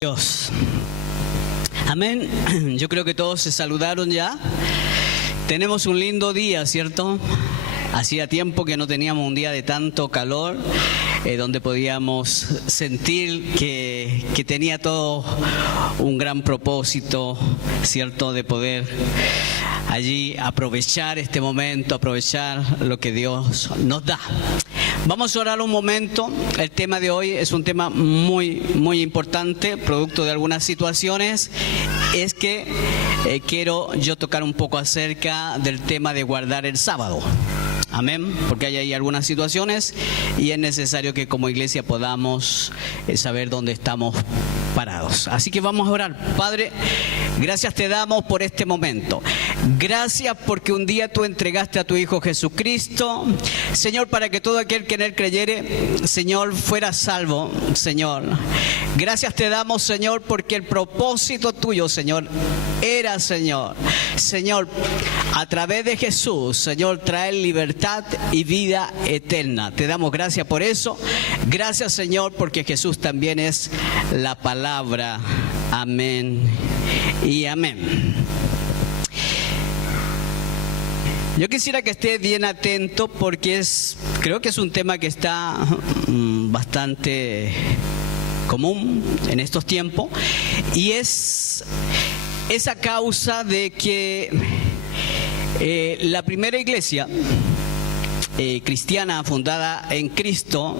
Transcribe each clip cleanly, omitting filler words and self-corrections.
Dios. Amén. Yo creo que todos se saludaron ya. Tenemos un lindo día, ¿cierto? Hacía tiempo que no teníamos un día de tanto calor, donde podíamos sentir que tenía todo un gran propósito, ¿cierto? De poder allí aprovechar este momento, aprovechar lo que Dios nos da. Vamos a orar un momento. El tema de hoy es un tema muy importante, producto de algunas situaciones. Es que quiero yo tocar un poco acerca del tema de guardar el sábado. Amén, porque hay ahí algunas situaciones y es necesario que como iglesia podamos saber dónde estamos parados. Así que vamos a orar. Padre, gracias te damos por este momento. Gracias porque un día tú entregaste a tu Hijo Jesucristo, Señor, para que todo aquel que en Él creyere, Señor, fuera salvo, Señor. Gracias te damos, Señor, porque el propósito tuyo, Señor, era, Señor, a través de Jesús, Señor, traer libertad y vida eterna. Te damos gracias por eso. Gracias, Señor, porque Jesús también es la palabra. Amén y amén. Yo quisiera que esté bien atento porque creo que es un tema que está bastante común en estos tiempos y es esa causa de que la primera iglesia cristiana fundada en Cristo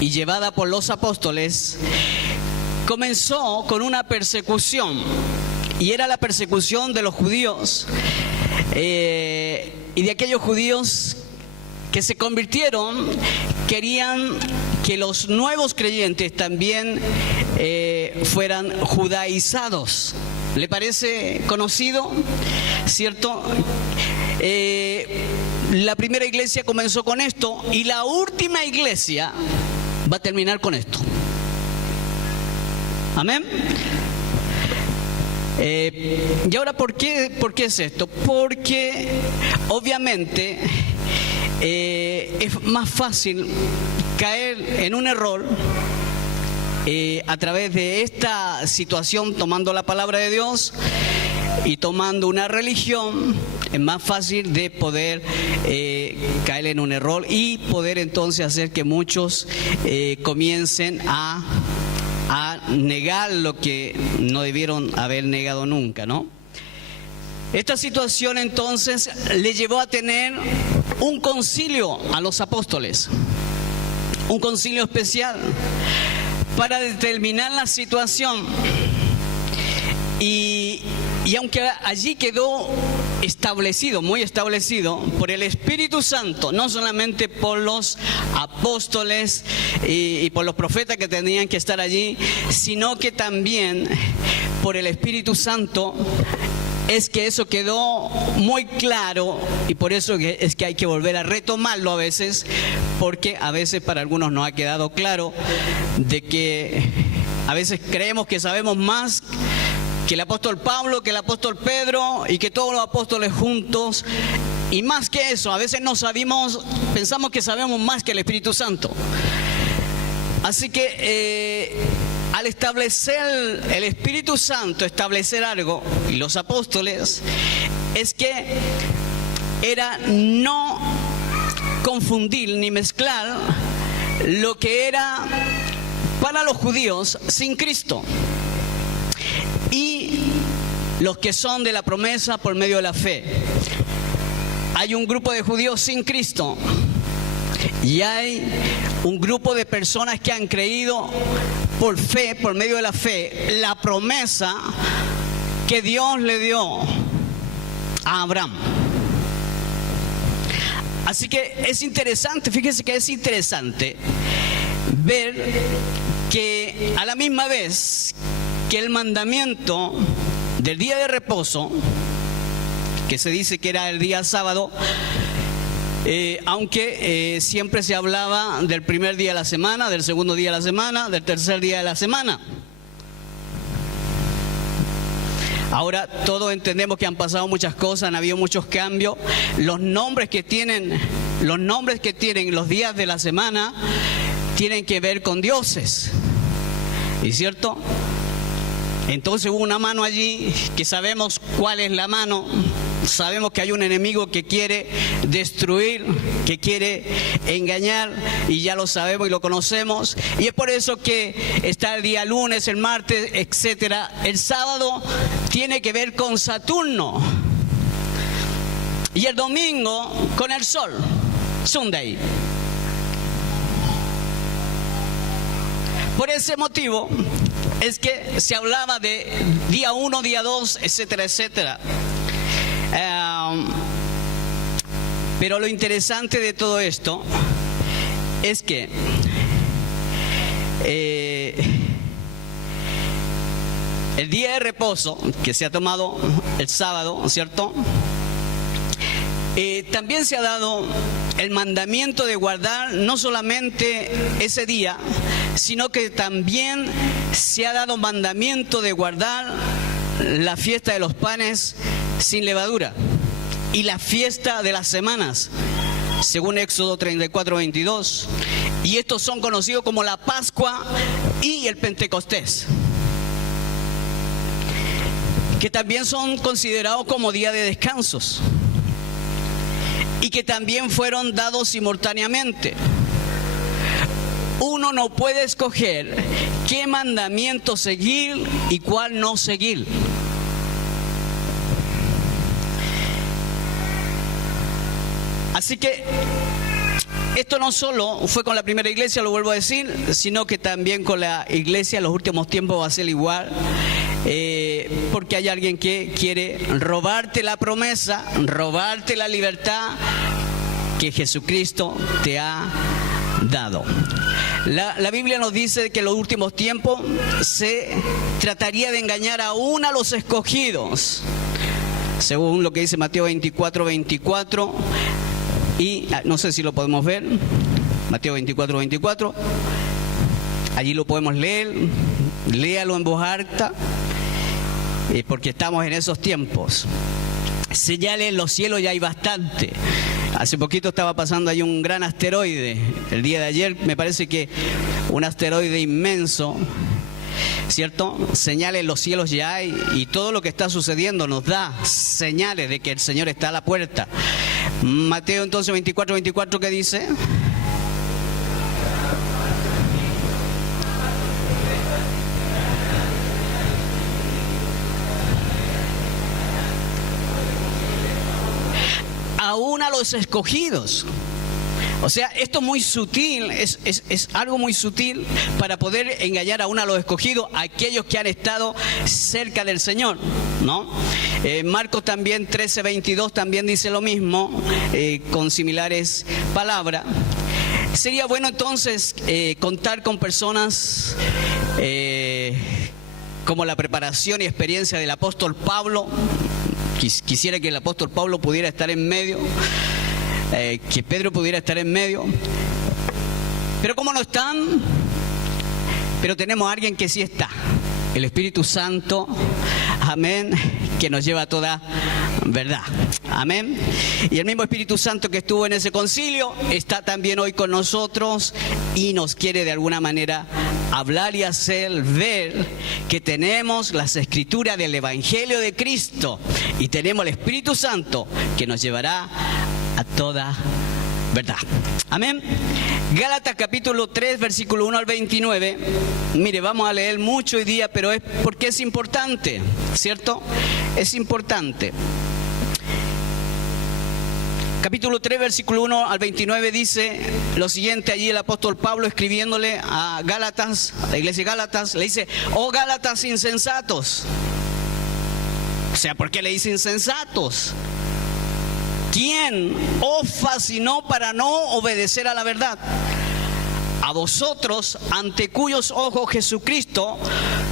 y llevada por los apóstoles comenzó con una persecución y era la persecución de los judíos y de aquellos judíos que se convirtieron, querían que los nuevos creyentes también fueran judaizados. ¿Le parece conocido? ¿Cierto? La primera iglesia comenzó con esto y la última iglesia va a terminar con esto. Amén. Y ahora, ¿por qué es esto? Porque obviamente es más fácil caer en un error a través de esta situación, tomando la palabra de Dios y tomando una religión. Es más fácil de poder caer en un error y poder entonces hacer que muchos comiencen a negar lo que no debieron haber negado nunca, ¿no? Esta situación entonces le llevó a tener un concilio a los apóstoles, un concilio especial para determinar la situación. Y aunque allí quedó establecido, muy establecido por el Espíritu Santo, no solamente por los apóstoles y por los profetas que tenían que estar allí, sino que también por el Espíritu Santo, es que eso quedó muy claro y por eso es que hay que volver a retomarlo a veces, porque a veces para algunos no ha quedado claro de que a veces creemos que sabemos más que el apóstol Pablo, que el apóstol Pedro y que todos los apóstoles juntos. Y más que eso, a veces pensamos que sabemos más que el Espíritu Santo. Así que al establecer el Espíritu Santo, establecer algo, y los apóstoles, es que era no confundir ni mezclar lo que era para los judíos sin Cristo y los que son de la promesa por medio de la fe. Hay un grupo de judíos sin Cristo y hay un grupo de personas que han creído por fe, por medio de la fe, la promesa que Dios le dio a Abraham. Así que es interesante, fíjese que es interesante ver que a la misma vez que el mandamiento del día de reposo, que se dice que era el día sábado, aunque siempre se hablaba del primer día de la semana, del segundo día de la semana, del tercer día de la semana. Ahora todos entendemos que han pasado muchas cosas, han habido muchos cambios. Los nombres que tienen los días de la semana tienen que ver con dioses. ¿Y cierto? Entonces hubo una mano allí, que sabemos cuál es la mano. Sabemos que hay un enemigo que quiere destruir, que quiere engañar, y ya lo sabemos y lo conocemos. Y es por eso que está el día lunes, el martes, etcétera. El sábado tiene que ver con Saturno. Y el domingo con el sol, Sunday. Por ese motivo es que se hablaba de día 1, día 2, etcétera, etcétera. Pero lo interesante de todo esto es que el día de reposo que se ha tomado el sábado, ¿cierto? También se ha dado el mandamiento de guardar no solamente ese día, sino que también se ha dado mandamiento de guardar la fiesta de los panes sin levadura y la fiesta de las semanas, según Éxodo 34:22. Y estos son conocidos como la Pascua y el Pentecostés, que también son considerados como día de descansos y que también fueron dados simultáneamente. Uno no puede escoger qué mandamiento seguir y cuál no seguir. Así que esto no solo fue con la primera iglesia, lo vuelvo a decir, sino que también con la iglesia en los últimos tiempos va a ser igual. Porque hay alguien que quiere robarte la promesa, robarte la libertad que Jesucristo te ha dado. La Biblia nos dice que en los últimos tiempos se trataría de engañar aún a los escogidos, según lo que dice Mateo 24:24, y no sé si lo podemos ver, Mateo 24:24, allí lo podemos leer, léalo en voz alta, porque estamos en esos tiempos. Señales en los cielos ya hay bastante. Hace poquito estaba pasando ahí un gran asteroide, el día de ayer, me parece que un asteroide inmenso, ¿cierto? Señales en los cielos ya hay, y todo lo que está sucediendo nos da señales de que el Señor está a la puerta. Mateo entonces 24:24, ¿qué dice? Aún a los escogidos. O sea, esto es muy sutil, es algo muy sutil para poder engañar aún a los escogidos, a aquellos que han estado cerca del Señor, ¿no? Marcos también 13:22 también dice lo mismo, con similares palabras. Sería bueno entonces contar con personas como la preparación y experiencia del apóstol Pablo. Quisiera que el apóstol Pablo pudiera estar en medio, que Pedro pudiera estar en medio, pero como no están, pero tenemos a alguien que sí está, el Espíritu Santo, amén, que nos lleva a toda verdad, amén. Y el mismo Espíritu Santo que estuvo en ese concilio está también hoy con nosotros y nos quiere de alguna manera hablar y hacer ver que tenemos las escrituras del Evangelio de Cristo y tenemos el Espíritu Santo que nos llevará a toda verdad. Amén. Gálatas capítulo 3, versículo 1 al 29. Mire, vamos a leer mucho hoy día, pero es porque es importante, ¿cierto? Es importante. Capítulo 3, versículo 1 al 29 dice lo siguiente. Allí el apóstol Pablo escribiéndole a Gálatas, a la iglesia de Gálatas, le dice: oh Gálatas insensatos. O sea, ¿por qué le dice insensatos? ¿Quién os fascinó para no obedecer a la verdad? A vosotros, ante cuyos ojos Jesucristo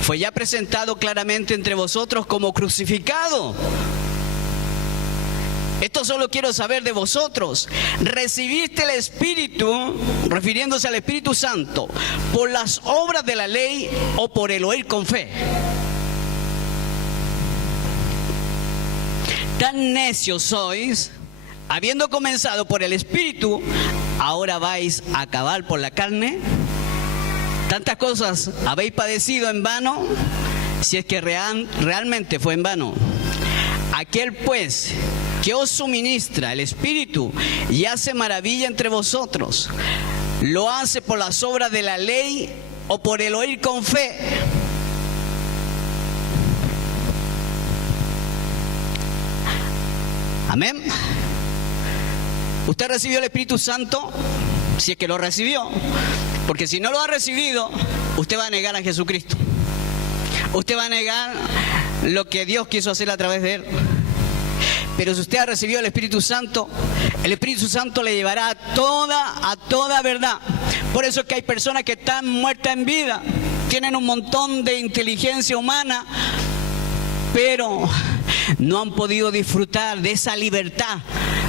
fue ya presentado claramente entre vosotros como crucificado. Esto solo quiero saber de vosotros. ¿Recibiste el Espíritu, refiriéndose al Espíritu Santo, por las obras de la ley o por el oír con fe? Tan necios sois, habiendo comenzado por el Espíritu, ahora vais a acabar por la carne. Tantas cosas habéis padecido en vano si es que realmente fue en vano. Aquel pues que os suministra el Espíritu y hace maravilla entre vosotros, ¿lo hace por las obras de la ley o por el oír con fe? Amén. ¿Usted recibió el Espíritu Santo? Si es que lo recibió. Porque si no lo ha recibido, usted va a negar a Jesucristo. Usted va a negar lo que Dios quiso hacer a través de Él. Pero si usted ha recibido el Espíritu Santo, el Espíritu Santo le llevará a toda verdad. Por eso es que hay personas que están muertas en vida, tienen un montón de inteligencia humana, pero no han podido disfrutar de esa libertad,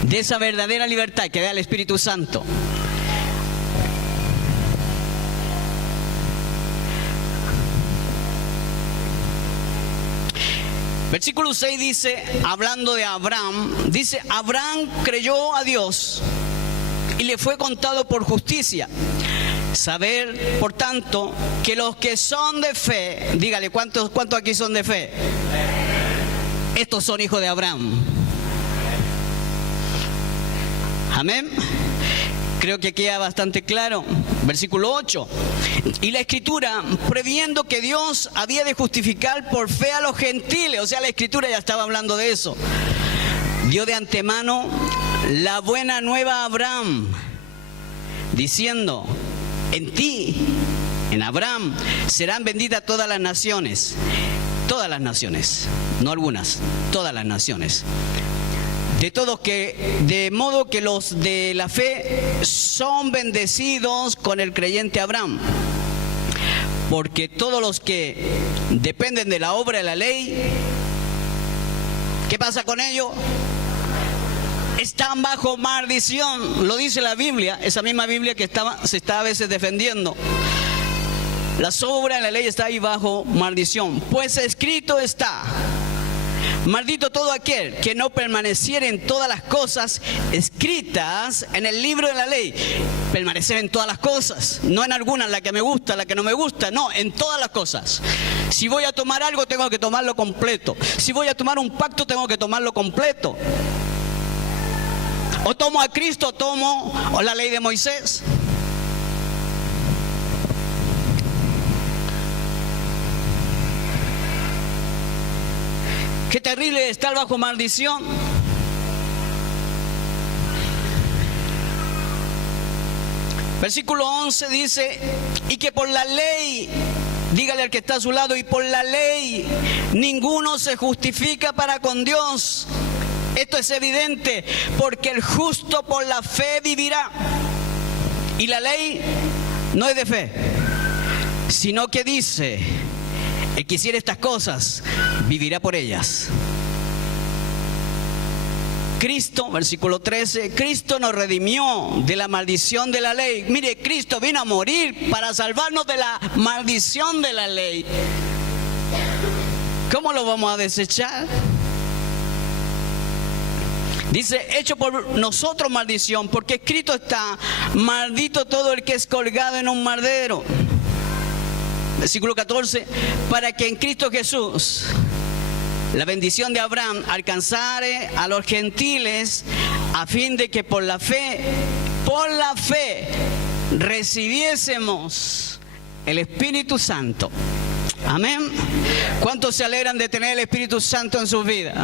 de esa verdadera libertad que da el Espíritu Santo. Versículo 6 dice, hablando de Abraham, dice, Abraham creyó a Dios y le fue contado por justicia. Saber, por tanto, que los que son de fe, dígale, ¿cuántos aquí son de fe? Estos son hijos de Abraham. Amén. Creo que queda bastante claro. Versículo 8. Y la Escritura, previendo que Dios había de justificar por fe a los gentiles, o sea, la Escritura ya estaba hablando de eso, dio de antemano la buena nueva a Abraham, diciendo, en ti, en Abraham, serán benditas todas las naciones, no algunas, todas las naciones. De modo que los de la fe son bendecidos con el creyente Abraham. Porque todos los que dependen de la obra de la ley, ¿qué pasa con ellos? Están bajo maldición. Lo dice la Biblia, esa misma Biblia que se está a veces defendiendo. Las obras de la ley están ahí bajo maldición. Pues escrito está: maldito todo aquel que no permaneciere en todas las cosas escritas en el libro de la ley. Permanecer en todas las cosas, no en algunas, la que me gusta, la que no me gusta, no, en todas las cosas. Si voy a tomar algo, tengo que tomarlo completo. Si voy a tomar un pacto, tengo que tomarlo completo. O tomo a Cristo, o la ley de Moisés. Qué terrible estar bajo maldición. Versículo 11 dice, y que por la ley, dígale al que está a su lado, y por la ley ninguno se justifica para con Dios. Esto es evidente, porque el justo por la fe vivirá. Y la ley no es de fe, sino que dice, el que hiciera estas cosas, vivirá por ellas. Cristo, versículo 13, Cristo nos redimió de la maldición de la ley. Mire, Cristo vino a morir para salvarnos de la maldición de la ley. ¿Cómo lo vamos a desechar? Dice, hecho por nosotros maldición, porque escrito está, maldito todo el que es colgado en un madero. Versículo 14, para que en Cristo Jesús la bendición de Abraham alcanzare a los gentiles, a fin de que por la fe recibiésemos el Espíritu Santo. Amén. ¿Cuántos se alegran de tener el Espíritu Santo en sus vidas?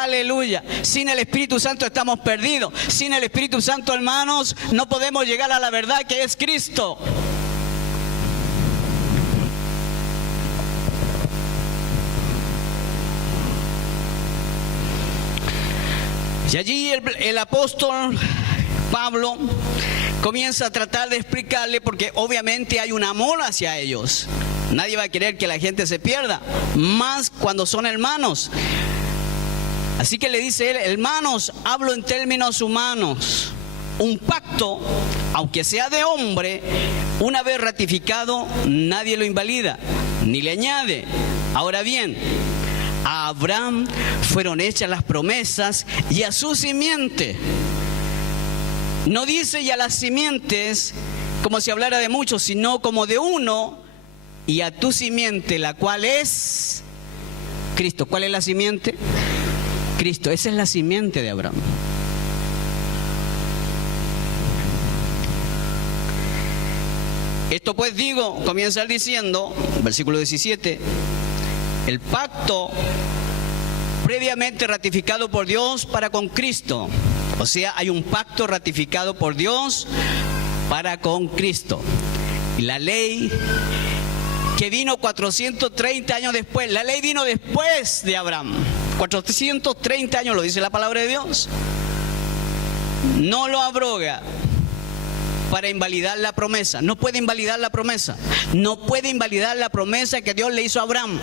Aleluya. Sin el Espíritu Santo estamos perdidos. Sin el Espíritu Santo, hermanos, no podemos llegar a la verdad que es Cristo. Y allí el apóstol Pablo comienza a tratar de explicarle, porque obviamente hay un amor hacia ellos. Nadie va a querer que la gente se pierda, más cuando son hermanos. Así que le dice él, hermanos, hablo en términos humanos. Un pacto, aunque sea de hombre, una vez ratificado, nadie lo invalida, ni le añade. Ahora bien, a Abraham fueron hechas las promesas y a su simiente. No dice y a las simientes como si hablara de muchos, sino como de uno, y a tu simiente, la cual es Cristo. ¿Cuál es la simiente? Cristo. Esa es la simiente de Abraham. Esto pues digo, comienza diciendo, versículo 17, el pacto previamente ratificado por Dios para con Cristo. O sea, hay un pacto ratificado por Dios para con Cristo. Y la ley que vino 430 años después, la ley vino después de Abraham. 430 años, lo dice la palabra de Dios. No lo abroga para invalidar la promesa. No puede invalidar la promesa. No puede invalidar la promesa que Dios le hizo a Abraham.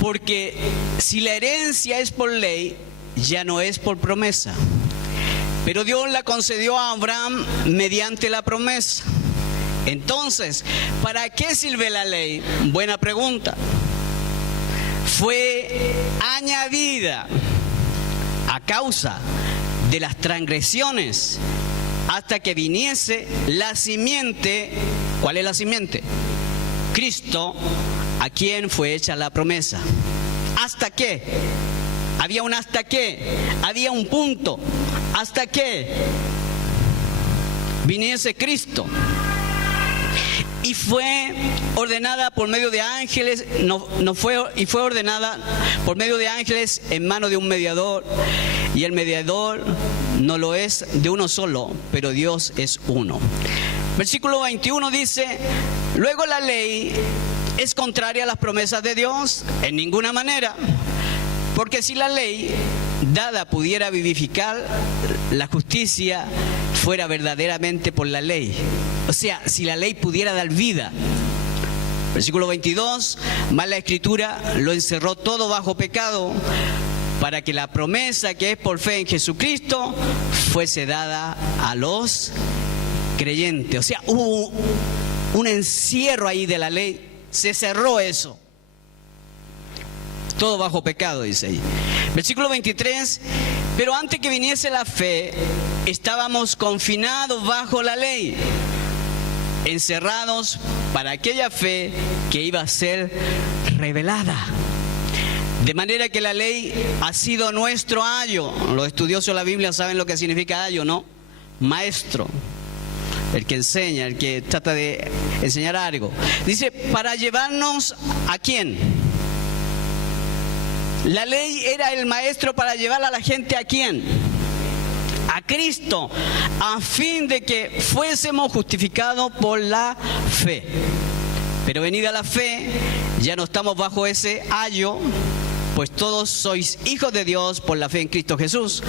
Porque si la herencia es por ley, ya no es por promesa. Pero Dios la concedió a Abraham mediante la promesa. Entonces, ¿para qué sirve la ley? Buena pregunta. Fue añadida a causa de las transgresiones hasta que viniese la simiente. ¿Cuál es la simiente? Cristo, a quien fue hecha la promesa. ¿Hasta qué? Había un hasta qué, había un punto. ¿Hasta qué? Viniese Cristo. Y fue ordenada por medio de ángeles, fue ordenada por medio de ángeles en mano de un mediador. Y el mediador no lo es de uno solo, pero Dios es uno. Versículo 21 dice, luego la ley es contraria a las promesas de Dios en ninguna manera. Porque si la ley dada pudiera vivificar, la justicia fuera verdaderamente por la ley. O sea, si la ley pudiera dar vida. Versículo 22, mas la Escritura lo encerró todo bajo pecado, para que la promesa que es por fe en Jesucristo fuese dada a los creyentes. O sea, hubo un encierro ahí de la ley, se cerró eso. Todo bajo pecado, dice ahí. Versículo 23, pero antes que viniese la fe, estábamos confinados bajo la ley, encerrados para aquella fe que iba a ser revelada. De manera que la ley ha sido nuestro ayo. Los estudiosos de la Biblia saben lo que significa ayo, ¿no? Maestro, el que enseña, el que trata de enseñar algo. Dice, para llevarnos ¿a quién? La ley era el maestro para llevar a la gente ¿a quién? A Cristo, a fin de que fuésemos justificados por la fe. Pero venida la fe, ya no estamos bajo ese ayo, pues todos sois hijos de Dios por la fe en Cristo Jesús.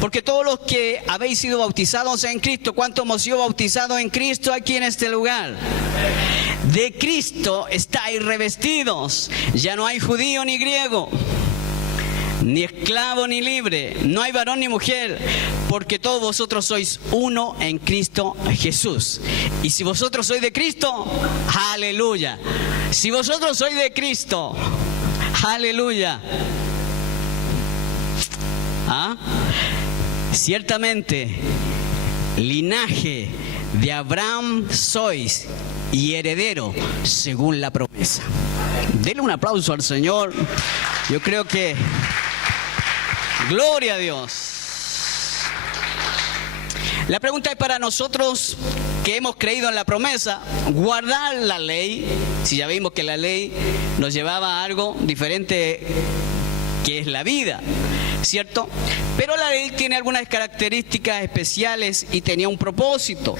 Porque todos los que habéis sido bautizados en Cristo, ¿cuántos hemos sido bautizados en Cristo aquí en este lugar? De Cristo estáis revestidos. Ya no hay judío ni griego, ni esclavo ni libre, no hay varón ni mujer, porque todos vosotros sois uno en Cristo Jesús. Y si vosotros sois de Cristo, aleluya. Si vosotros sois de Cristo, aleluya. ¿Ah? Ciertamente, linaje de Abraham sois y heredero según la promesa. Denle un aplauso al Señor. Yo creo que, gloria a Dios. La pregunta es para nosotros que hemos creído en la promesa, guardar la ley. Si ya vimos que la ley nos llevaba a algo diferente, que es la vida, ¿cierto? Pero la ley tiene algunas características especiales y tenía un propósito.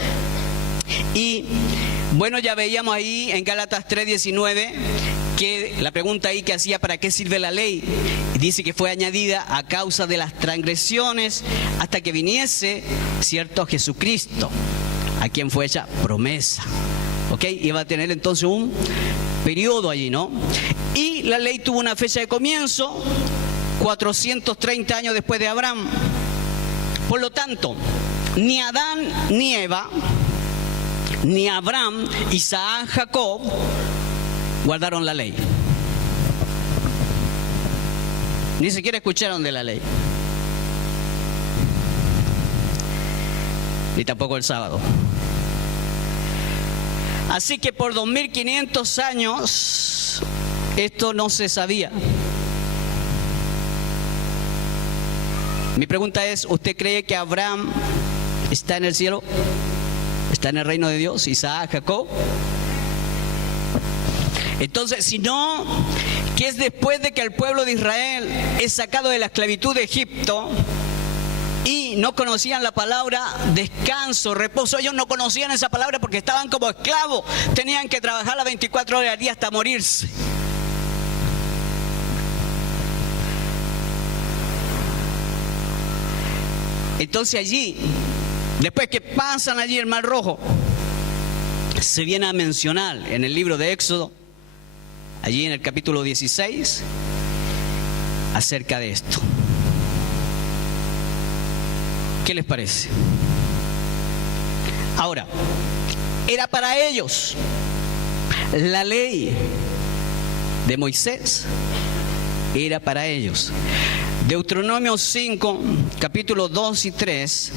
Y bueno, ya veíamos ahí en Gálatas 3:19 que la pregunta ahí que hacía, ¿para qué sirve la ley? Dice que fue añadida a causa de las transgresiones hasta que viniese, ¿cierto?, Jesucristo, a quien fue hecha promesa. ¿Ok? Iba a tener entonces un periodo allí, ¿no? Y la ley tuvo una fecha de comienzo, 430 años después de Abraham. Por lo tanto, ni Adán ni Eva, ni Abraham, Isaac, Jacob, guardaron la ley. Ni siquiera escucharon de la ley. ni tampoco el sábado. Así que por 2500 años esto no se sabía. Mi pregunta es, ¿usted cree que Abraham está en el cielo? ¿Está en el reino de Dios? ¿Isaac, Jacob? Entonces, si no, ¿qué es después de que el pueblo de Israel es sacado de la esclavitud de Egipto y no conocían la palabra descanso, reposo? Ellos no conocían esa palabra porque estaban como esclavos, tenían que trabajar las 24 horas al día hasta morirse. Entonces allí, después que pasan allí el Mar Rojo, se viene a mencionar en el libro de Éxodo, allí en el capítulo 16, acerca de esto. ¿Qué les parece? Ahora, era para ellos la ley de Moisés, era para ellos. Deuteronomio 5, capítulos 2 y 3.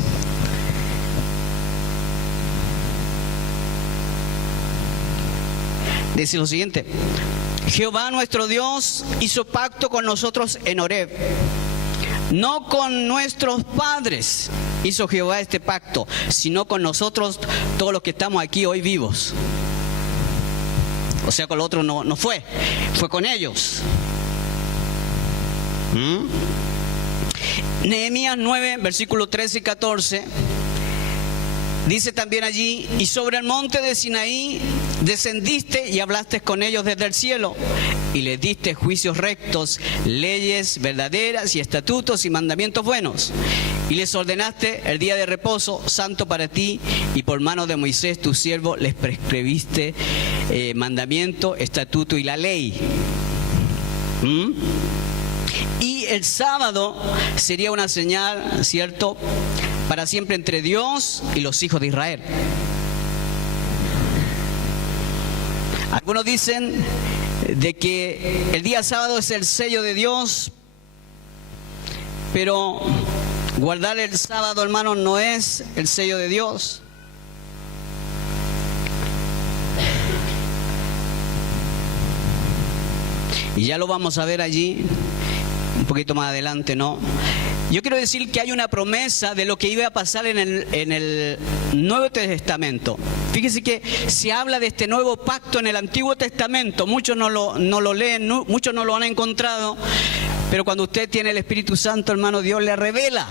Dice lo siguiente: Jehová nuestro Dios hizo pacto con nosotros en Horeb. No con nuestros padres hizo Jehová este pacto, sino con nosotros, todos los que estamos aquí hoy vivos. O sea, con los otros no fue con ellos. Nehemías 9, versículos 13 y 14. Dice también allí: y sobre el monte de Sinaí descendiste y hablaste con ellos desde el cielo, y les diste juicios rectos, leyes verdaderas y estatutos y mandamientos buenos, y les ordenaste el día de reposo santo para ti, y por mano de Moisés tu siervo les prescribiste mandamiento, estatuto y la ley. Y el sábado sería una señal, ¿cierto?, para siempre entre Dios y los hijos de Israel. Algunos dicen de que el día sábado es el sello de Dios, pero guardar el sábado, hermanos, no es el sello de Dios. Y ya lo vamos a ver allí un poquito más adelante, ¿no? Yo quiero decir que hay una promesa de lo que iba a pasar en el Nuevo Testamento. Fíjese que se habla de este nuevo pacto en el Antiguo Testamento. Muchos no lo leen, muchos no lo han encontrado, pero cuando usted tiene el Espíritu Santo, hermano, Dios le revela.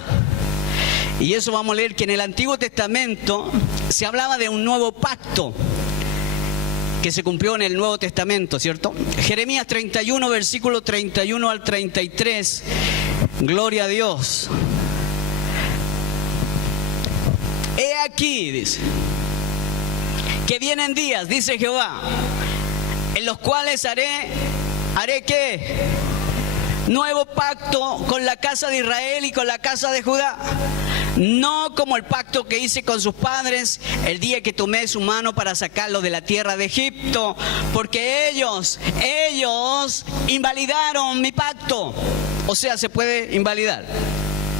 Y eso vamos a leer que en el Antiguo Testamento se hablaba de un nuevo pacto que se cumplió en el Nuevo Testamento, ¿cierto? Jeremías 31, versículo 31 al 33. Gloria a Dios. He aquí, dice, que vienen días, dice Jehová, en los cuales haré ¿qué? Nuevo pacto con la casa de Israel y con la casa de Judá. No como el pacto que hice con sus padres el día que tomé su mano para sacarlo de la tierra de Egipto, porque ellos invalidaron mi pacto. O sea, se puede invalidar.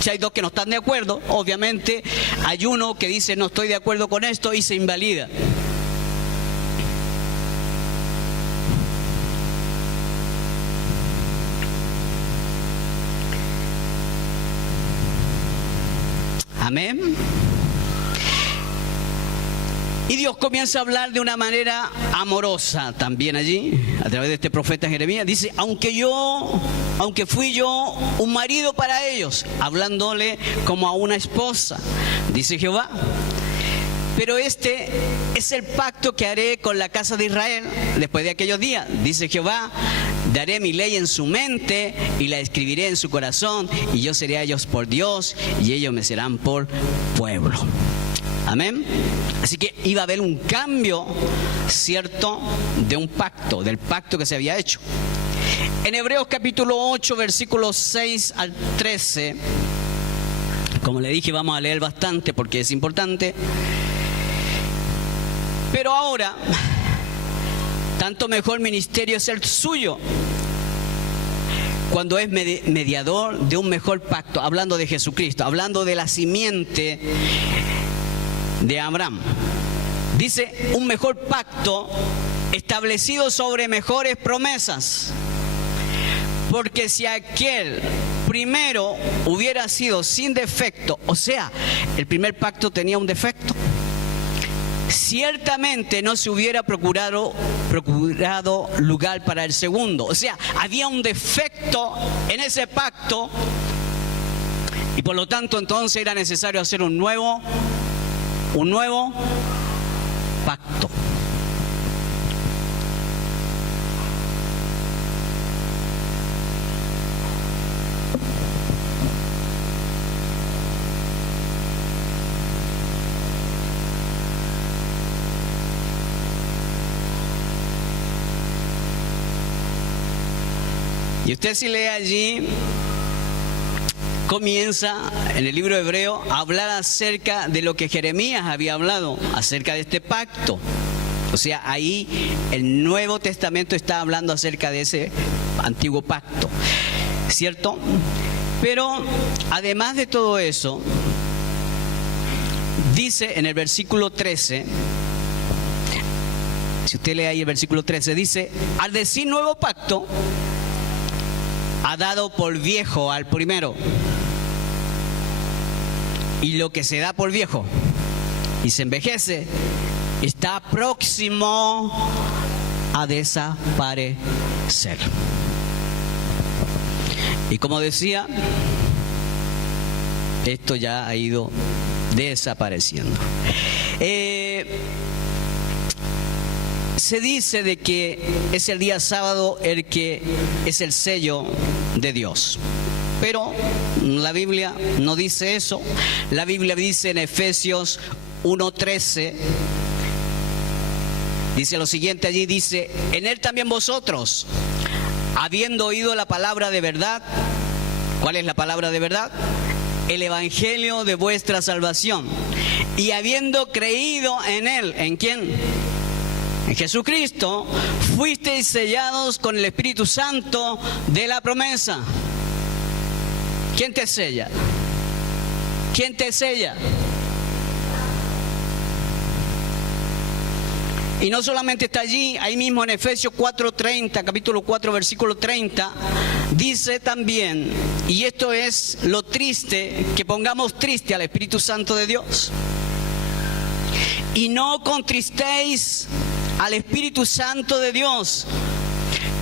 Si hay dos que no están de acuerdo, obviamente hay uno que dice no estoy de acuerdo con esto y se invalida. Amén. Y Dios comienza a hablar de una manera amorosa también allí, a través de este profeta Jeremías. Dice, aunque fui yo un marido para ellos, hablándole como a una esposa, dice Jehová. Pero este es el pacto que haré con la casa de Israel después de aquellos días, dice Jehová. Daré mi ley en su mente y la escribiré en su corazón, y yo seré a ellos por Dios y ellos me serán por pueblo. Amén. Así que iba a haber un cambio, ¿cierto?, de un pacto, del pacto que se había hecho. En Hebreos capítulo 8, versículos 6 al 13, como le dije, vamos a leer bastante porque es importante. Pero ahora, tanto mejor ministerio es el suyo, cuando es mediador de un mejor pacto, hablando de Jesucristo, hablando de la simiente de Abraham. Dice, un mejor pacto establecido sobre mejores promesas. Porque si aquel primero hubiera sido sin defecto, o sea, el primer pacto tenía un defecto, ciertamente no se hubiera procurado lugar para el segundo. O sea, había un defecto en ese pacto y por lo tanto entonces era necesario hacer un nuevo pacto. Y usted si lee allí, comienza en el libro hebreo a hablar acerca de lo que Jeremías había hablado, acerca de este pacto. O sea, ahí el Nuevo Testamento está hablando acerca de ese antiguo pacto, ¿cierto? Pero además de todo eso, dice en el versículo 13, si usted lee ahí el versículo 13, dice, al decir nuevo pacto, ha dado por viejo al primero. Y lo que se da por viejo y se envejece está próximo a desaparecer. Y como decía, esto ya ha ido desapareciendo. Se dice de que es el día sábado el que es el sello de Dios. Pero la Biblia no dice eso. La Biblia dice en Efesios 1:13, dice lo siguiente allí, dice, en él también vosotros, habiendo oído la palabra de verdad. ¿Cuál es la palabra de verdad? El evangelio de vuestra salvación. Y habiendo creído en él, ¿en quién? En Jesucristo, fuisteis sellados con el Espíritu Santo de la promesa. ¿Quién te sella? ¿Quién te sella? Y no solamente está allí, ahí mismo en Efesios 4:30, capítulo 4, versículo 30, dice también, y esto es lo triste, que pongamos triste al Espíritu Santo de Dios. Y no contristéis al Espíritu Santo de Dios,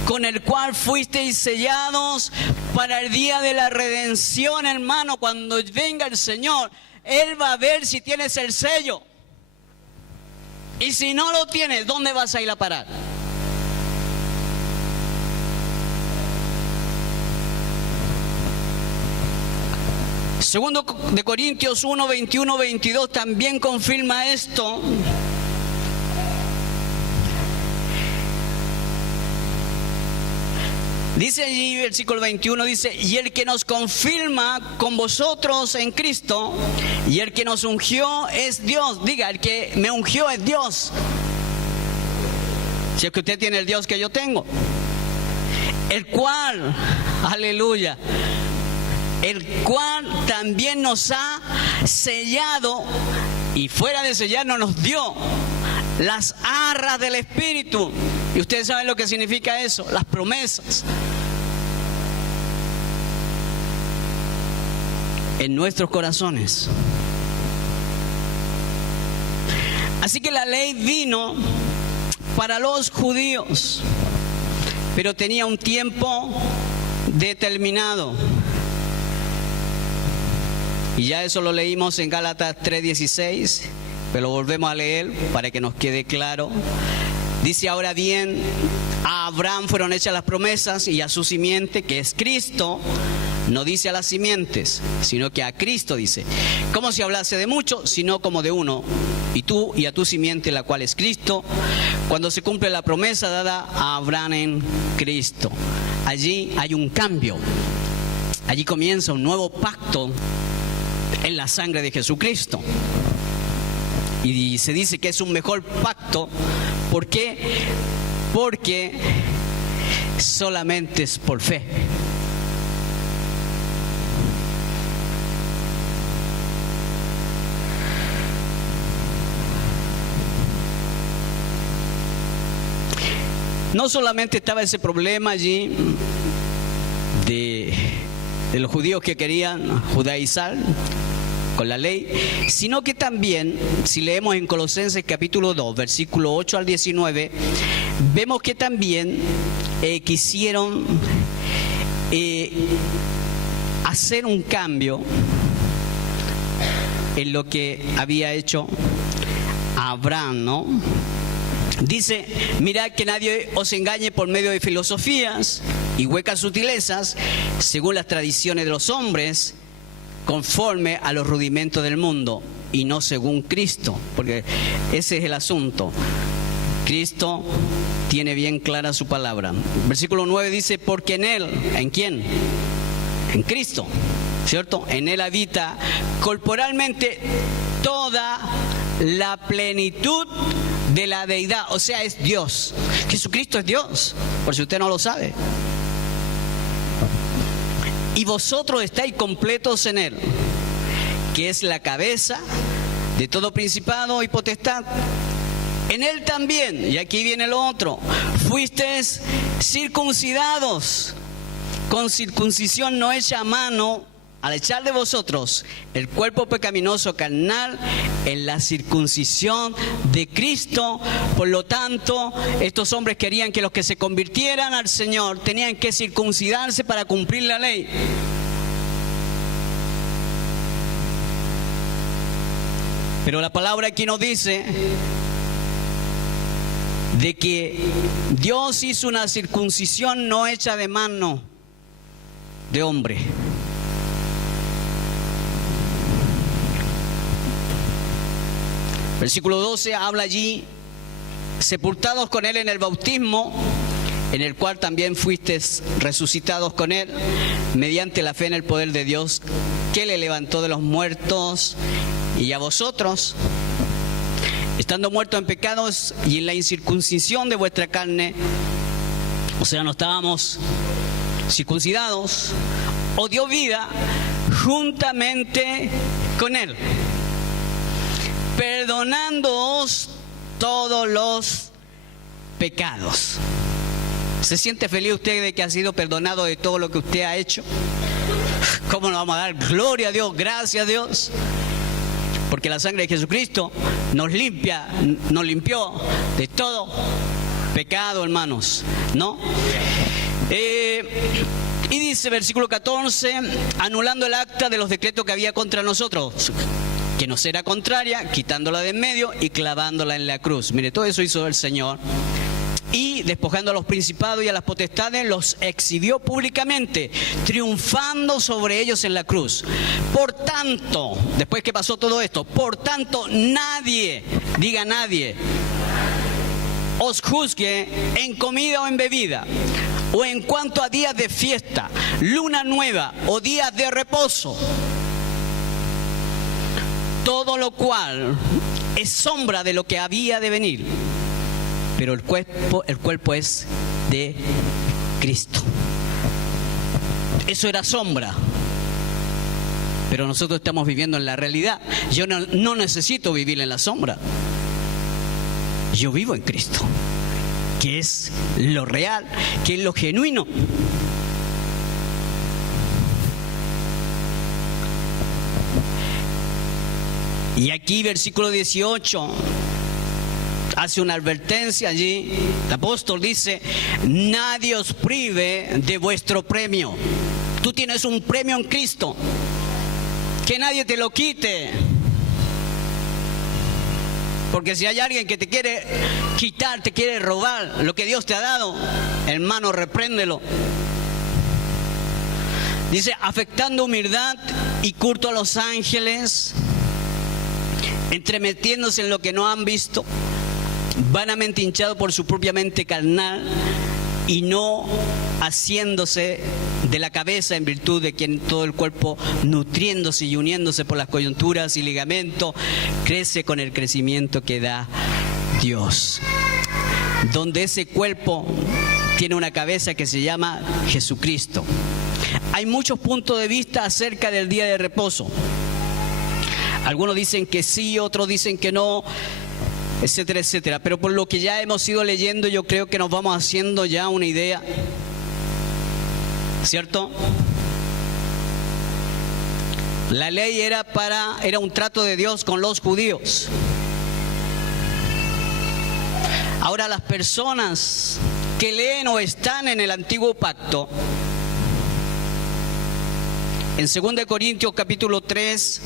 con el cual fuisteis sellados para el día de la redención, hermano. Cuando venga el Señor, Él va a ver si tienes el sello. Y si no lo tienes, ¿dónde vas a ir a parar? Segundo de Corintios 1, 21, 22 también confirma esto. Dice allí, versículo 21, dice, y el que nos confirma con vosotros en Cristo, y el que nos ungió es Dios. Diga, el que me ungió es Dios. Si es que usted tiene el Dios que yo tengo. El cual, aleluya, el cual también nos ha sellado, y fuera de sellarnos nos dio las arras del Espíritu. Y ustedes saben lo que significa eso, las promesas. En nuestros corazones. Así que la ley vino para los judíos, pero tenía un tiempo determinado. Y ya eso lo leímos en Gálatas 3:16, pero lo volvemos a leer para que nos quede claro. Dice, ahora bien, a Abraham fueron hechas las promesas y a su simiente, que es Cristo. No dice a las simientes, sino que a Cristo dice. Como si hablase de mucho, sino como de uno. Y tú y a tu simiente, la cual es Cristo, cuando se cumple la promesa dada a Abraham en Cristo. Allí hay un cambio. Allí comienza un nuevo pacto en la sangre de Jesucristo. Y se dice que es un mejor pacto. ¿Por qué? Porque solamente es por fe. no solamente estaba ese problema allí de los judíos que querían judaizar con la ley, sino que también, si leemos en Colosenses capítulo 2, versículo 8 al 19, vemos que también quisieron hacer un cambio en lo que había hecho Abraham, ¿no? Dice, mirad que nadie os engañe por medio de filosofías y huecas sutilezas, según las tradiciones de los hombres, conforme a los rudimentos del mundo, y no según Cristo, porque ese es el asunto. Cristo tiene bien clara su palabra. Versículo 9 dice, porque en Él, ¿en quién? En Cristo, ¿cierto? En Él habita corporalmente toda la plenitud de la deidad, o sea, es Dios. Jesucristo es Dios, por si usted no lo sabe. Y vosotros estáis completos en Él, que es la cabeza de todo principado y potestad. En Él también, y aquí viene lo otro, fuisteis circuncidados con circuncisión no hecha a mano, al echar de vosotros el cuerpo pecaminoso carnal en la circuncisión de Cristo. Por lo tanto, estos hombres querían que los que se convirtieran al Señor tenían que circuncidarse para cumplir la ley. Pero la palabra aquí nos dice de que Dios hizo una circuncisión no hecha de mano de hombre. Versículo 12 habla allí, sepultados con Él en el bautismo, en el cual también fuisteis resucitados con Él, mediante la fe en el poder de Dios, que le levantó de los muertos. Y a vosotros, estando muertos en pecados y en la incircuncisión de vuestra carne, o sea, no estábamos circuncidados, os dio vida juntamente con Él, perdonándoos todos los pecados. ¿Se siente feliz usted de que ha sido perdonado de todo lo que usted ha hecho? ¿Cómo nos vamos a dar gloria a Dios? Gracias a Dios. Porque la sangre de Jesucristo nos limpia, nos limpió de todo pecado, hermanos, ¿no? Y dice, versículo 14, anulando el acta de los decretos que había contra nosotros, que nos era contraria, quitándola de en medio y clavándola en la cruz. Mire, todo eso hizo el Señor. Y despojando a los principados y a las potestades, los exhibió públicamente, triunfando sobre ellos en la cruz. Por tanto, después que pasó todo esto, por tanto nadie, diga nadie, os juzgue en comida o en bebida, o en cuanto a días de fiesta, luna nueva o días de reposo. Todo lo cual es sombra de lo que había de venir, pero el cuerpo es de Cristo. Eso era sombra, pero nosotros estamos viviendo en la realidad. Yo no necesito vivir en la sombra. Yo vivo en Cristo, que es lo real, que es lo genuino. Y aquí versículo 18 hace una advertencia allí. El apóstol dice, nadie os prive de vuestro premio. Tú tienes un premio en Cristo, que nadie te lo quite. Porque si hay alguien que te quiere quitar, te quiere robar lo que Dios te ha dado, hermano, repréndelo. Dice, afectando humildad y culto a los ángeles, entremetiéndose en lo que no han visto, vanamente hinchado por su propia mente carnal, y no haciéndose de la cabeza en virtud de quien todo el cuerpo, nutriéndose y uniéndose por las coyunturas y ligamentos, crece con el crecimiento que da Dios. Donde ese cuerpo tiene una cabeza que se llama Jesucristo. Hay muchos puntos de vista acerca del día de reposo. Algunos dicen que sí, otros dicen que no. etcétera, etcétera. Pero por lo que ya hemos ido leyendo, yo creo que nos vamos haciendo ya una idea, ¿cierto? La ley era un trato de Dios con los judíos. Ahora, las personas que leen o están en el antiguo pacto, en 2 Corintios capítulo 3,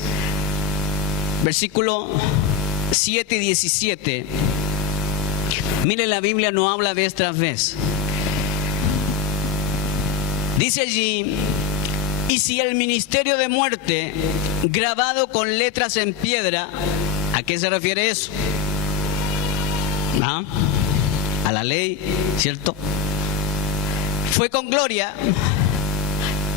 versículo 7 y 17, miren, la Biblia no habla vez tras vez. Dice allí: y si el ministerio de muerte, grabado con letras en piedra, ¿a qué se refiere eso? ¿Ah? A la ley, ¿cierto? Fue con gloria,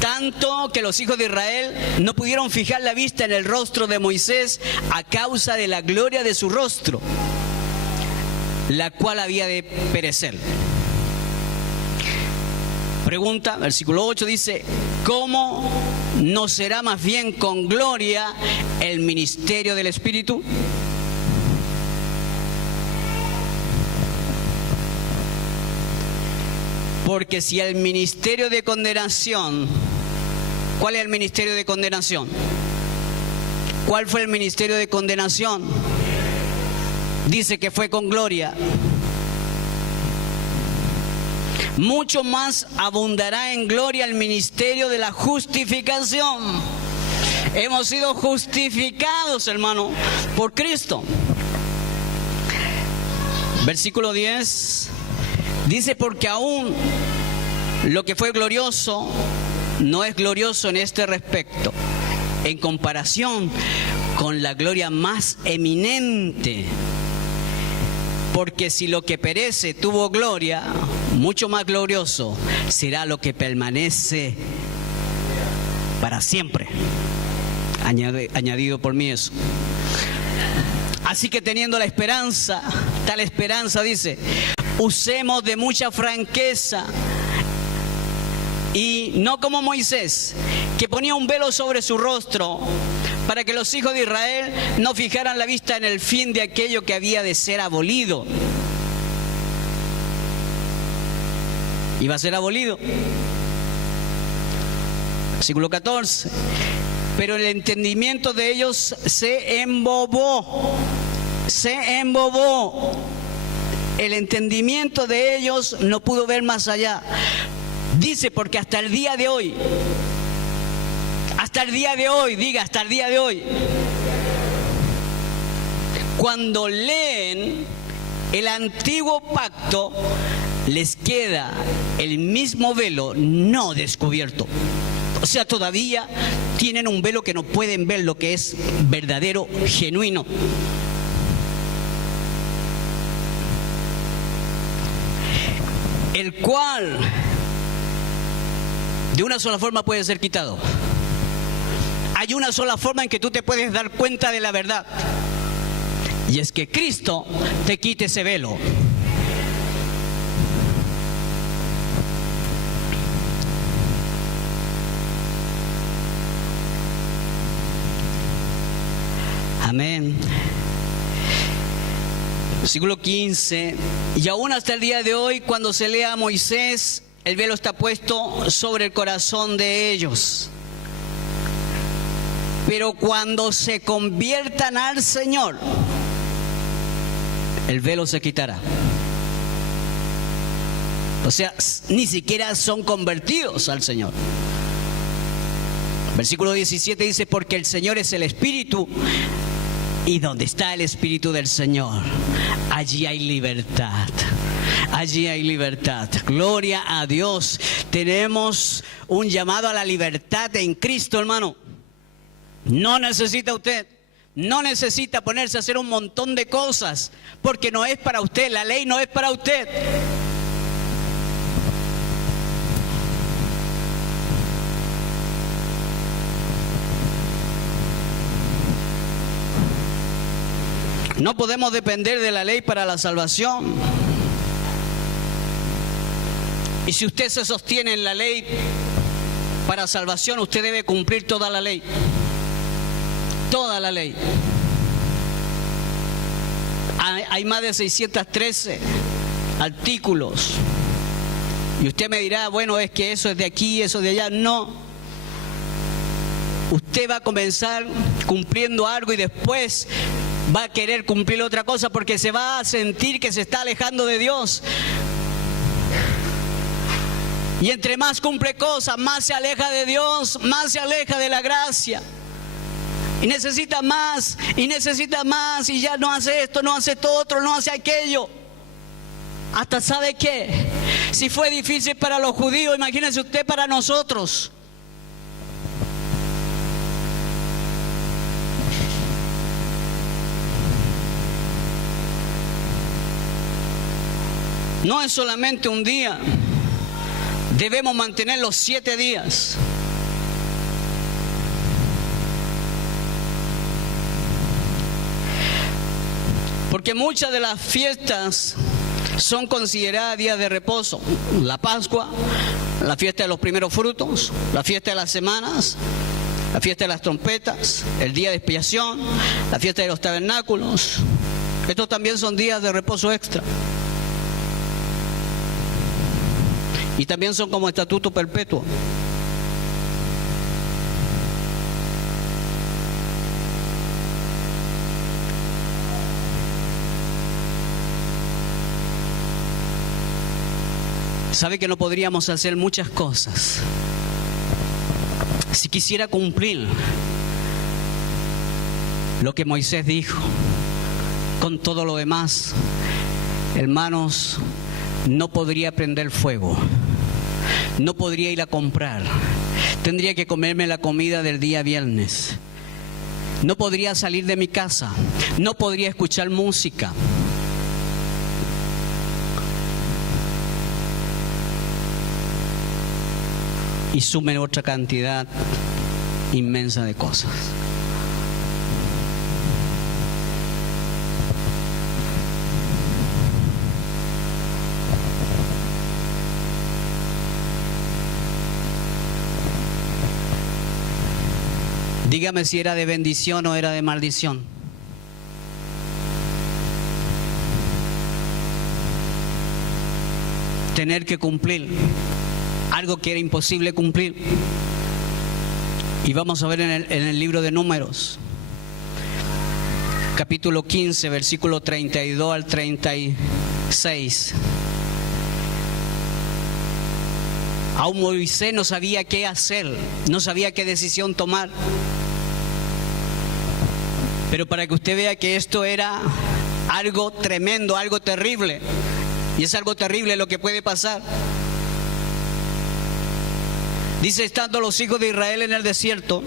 tanto que los hijos de Israel no pudieron fijar la vista en el rostro de Moisés a causa de la gloria de su rostro, la cual había de perecer. Pregunta, versículo 8 dice: ¿cómo no será más bien con gloria el ministerio del Espíritu? Porque si el ministerio de condenación, ¿cuál es el ministerio de condenación? ¿Cuál fue el ministerio de condenación? Dice que fue con gloria. Mucho más abundará en gloria el ministerio de la justificación. Hemos sido justificados, hermano, por Cristo. Versículo 10 dice: porque aún lo que fue glorioso no es glorioso en este respecto, en comparación con la gloria más eminente. Porque si lo que perece tuvo gloria, mucho más glorioso será lo que permanece para siempre. Añadido por mí eso. Así que teniendo la esperanza, tal esperanza, dice, usemos de mucha franqueza, y no como Moisés, que ponía un velo sobre su rostro, para que los hijos de Israel no fijaran la vista en el fin de aquello que había de ser abolido. Iba a ser abolido. Versículo 14. Pero el entendimiento de ellos se embobó. Se embobó. El entendimiento de ellos no pudo ver más allá. Dice, porque hasta el día de hoy, diga, hasta el día de hoy, cuando leen el antiguo pacto, les queda el mismo velo no descubierto. O sea, todavía tienen un velo que no pueden ver lo que es verdadero, genuino. El cual de una sola forma puede ser quitado. Hay una sola forma en que tú te puedes dar cuenta de la verdad, y es que Cristo te quite ese velo. Amén. Versículo 15. Y aún hasta el día de hoy, cuando se lea a Moisés, el velo está puesto sobre el corazón de ellos. Pero cuando se conviertan al Señor, el velo se quitará. O sea, ni siquiera son convertidos al Señor. Versículo 17 dice: porque el Señor es el Espíritu, y donde está el Espíritu del Señor, allí hay libertad. Allí hay libertad. Gloria a Dios. Tenemos un llamado a la libertad en Cristo, hermano. No necesita usted, no necesita ponerse a hacer un montón de cosas, porque no es para usted, la ley no es para usted. No podemos depender de la ley para la salvación. Y si usted se sostiene en la ley para salvación, usted debe cumplir toda la ley. Toda la ley. hay más de 613 artículos. Y usted me dirá, bueno, es que eso es de aquí, eso de allá. No. Usted va a comenzar cumpliendo algo y después va a querer cumplir otra cosa porque se va a sentir que se está alejando de Dios. Y entre más cumple cosas, más se aleja de Dios, más se aleja de la gracia. Y necesita más, y ya no hace esto, no hace esto otro, no hace aquello. Hasta ¿sabe qué? Si fue difícil para los judíos, imagínense usted para nosotros. No es solamente un día, debemos mantener los 7 días. Porque muchas de las fiestas son consideradas días de reposo. La Pascua, la fiesta de los primeros frutos, la fiesta de las semanas, la fiesta de las trompetas, el día de expiación, la fiesta de los tabernáculos. Estos también son días de reposo extra. Y también son como estatuto perpetuo. ¿Sabe que no podríamos hacer muchas cosas si quisiera cumplir lo que Moisés dijo? Con todo lo demás, hermanos, no podría prender fuego, no podría ir a comprar, tendría que comerme la comida del día viernes, no podría salir de mi casa, no podría escuchar música. Y sumen otra cantidad inmensa de cosas. Dígame si era de bendición o era de maldición. Tener que cumplir algo que era imposible cumplir. Y vamos a ver en el libro de Números, capítulo 15, versículo 32 al 36. Aún Moisés no sabía qué hacer, no sabía qué decisión tomar. Pero para que usted vea que esto era algo tremendo, algo terrible, y es algo terrible lo que puede pasar. Dice, estando los hijos de Israel en el desierto,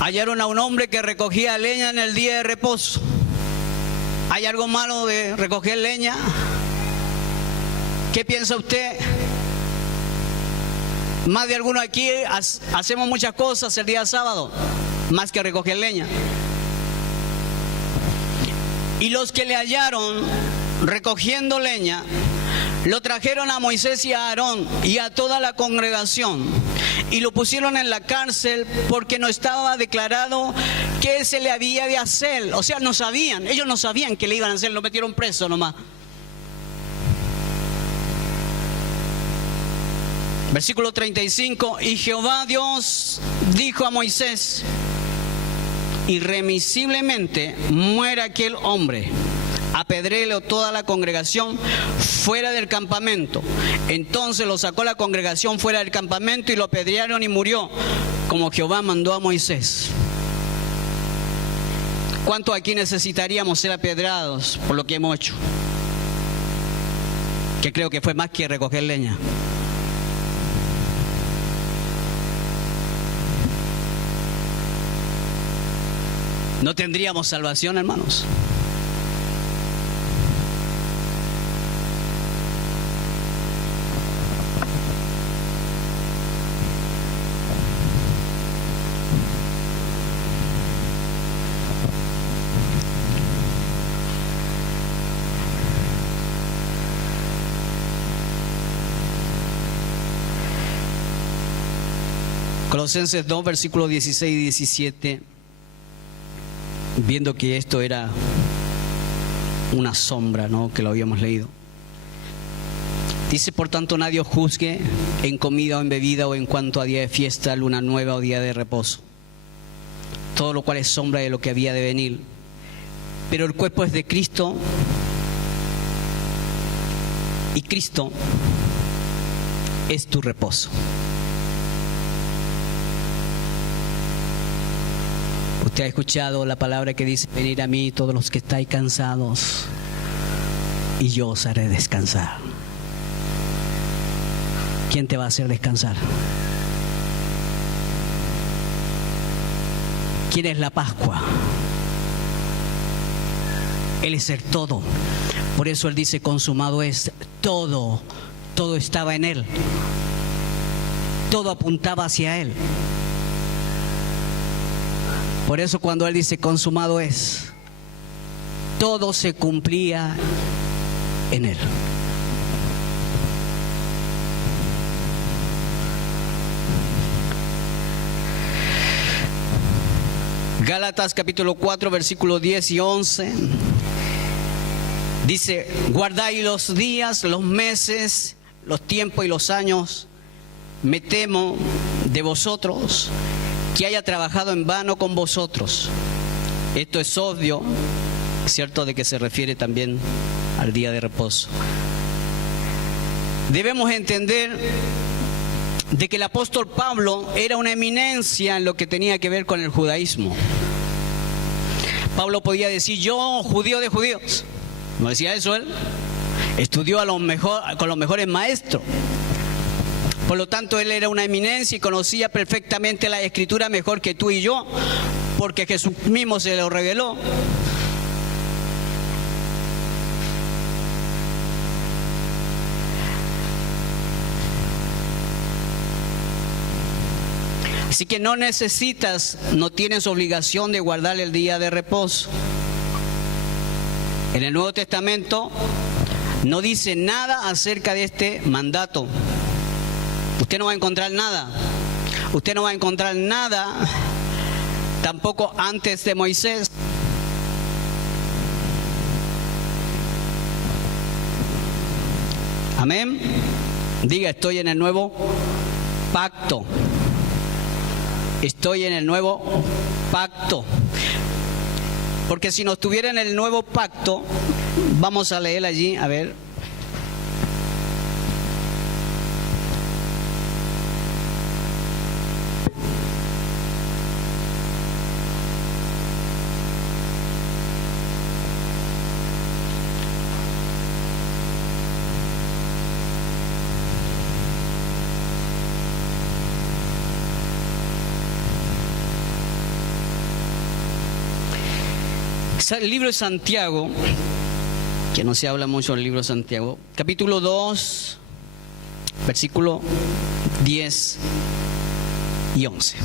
hallaron a un hombre que recogía leña en el día de reposo. ¿Hay algo malo de recoger leña? ¿Qué piensa usted? Más de alguno aquí hacemos muchas cosas el día sábado, más que recoger leña. Y los que le hallaron recogiendo leña, lo trajeron a Moisés y a Aarón y a toda la congregación y lo pusieron en la cárcel porque no estaba declarado qué se le había de hacer. O sea, no sabían, ellos no sabían qué le iban a hacer, lo metieron preso nomás. Versículo 35, y Jehová Dios dijo a Moisés, irremisiblemente muera aquel hombre, apedréelo toda la congregación fuera del campamento. Entonces lo sacó la congregación fuera del campamento y lo apedrearon y murió, como Jehová mandó a Moisés. ¿Cuánto aquí necesitaríamos ser apedreados por lo que hemos hecho? Que creo que fue más que recoger leña. ¿No tendríamos salvación, hermanos? Colosenses 2, versículos 16 y 17. viendo que esto era una sombra, ¿no?, que lo habíamos leído. Dice, por tanto, nadie os juzgue en comida o en bebida o en cuanto a día de fiesta, luna nueva o día de reposo. Todo lo cual es sombra de lo que había de venir. Pero el cuerpo es de Cristo y Cristo es tu reposo. Usted ha escuchado la palabra que dice, venid a mí todos los que estáis cansados y yo os haré descansar. ¿Quién te va a hacer descansar? ¿Quién es la Pascua? Él es el todo. Por eso Él dice, consumado es todo. Todo estaba en Él. Todo apuntaba hacia Él. Por eso cuando Él dice, consumado es, todo se cumplía en Él. Gálatas capítulo 4, versículos 10 y 11. Dice, guardáis los días, los meses, los tiempos y los años. Me temo de vosotros que haya trabajado en vano con vosotros. Esto es obvio, cierto, de que se refiere también al día de reposo. Debemos entender de que el apóstol Pablo era una eminencia en lo que tenía que ver con el judaísmo. Pablo podía decir, yo, judío de judíos. ¿No decía eso él? Estudió con los mejores maestros. Por lo tanto, él era una eminencia y conocía perfectamente la Escritura mejor que tú y yo, porque Jesús mismo se lo reveló. Así que no tienes obligación de guardar el día de reposo. En el Nuevo Testamento no dice nada acerca de este mandato. Usted no va a encontrar nada. Usted no va a encontrar nada tampoco antes de Moisés. Amén. Diga, estoy en el nuevo pacto. Estoy en el nuevo pacto. Porque si no estuviera en el nuevo pacto, vamos a leer allí, a ver. El libro de Santiago, que no se habla mucho del libro de Santiago, capítulo 2, versículo 10 y 11.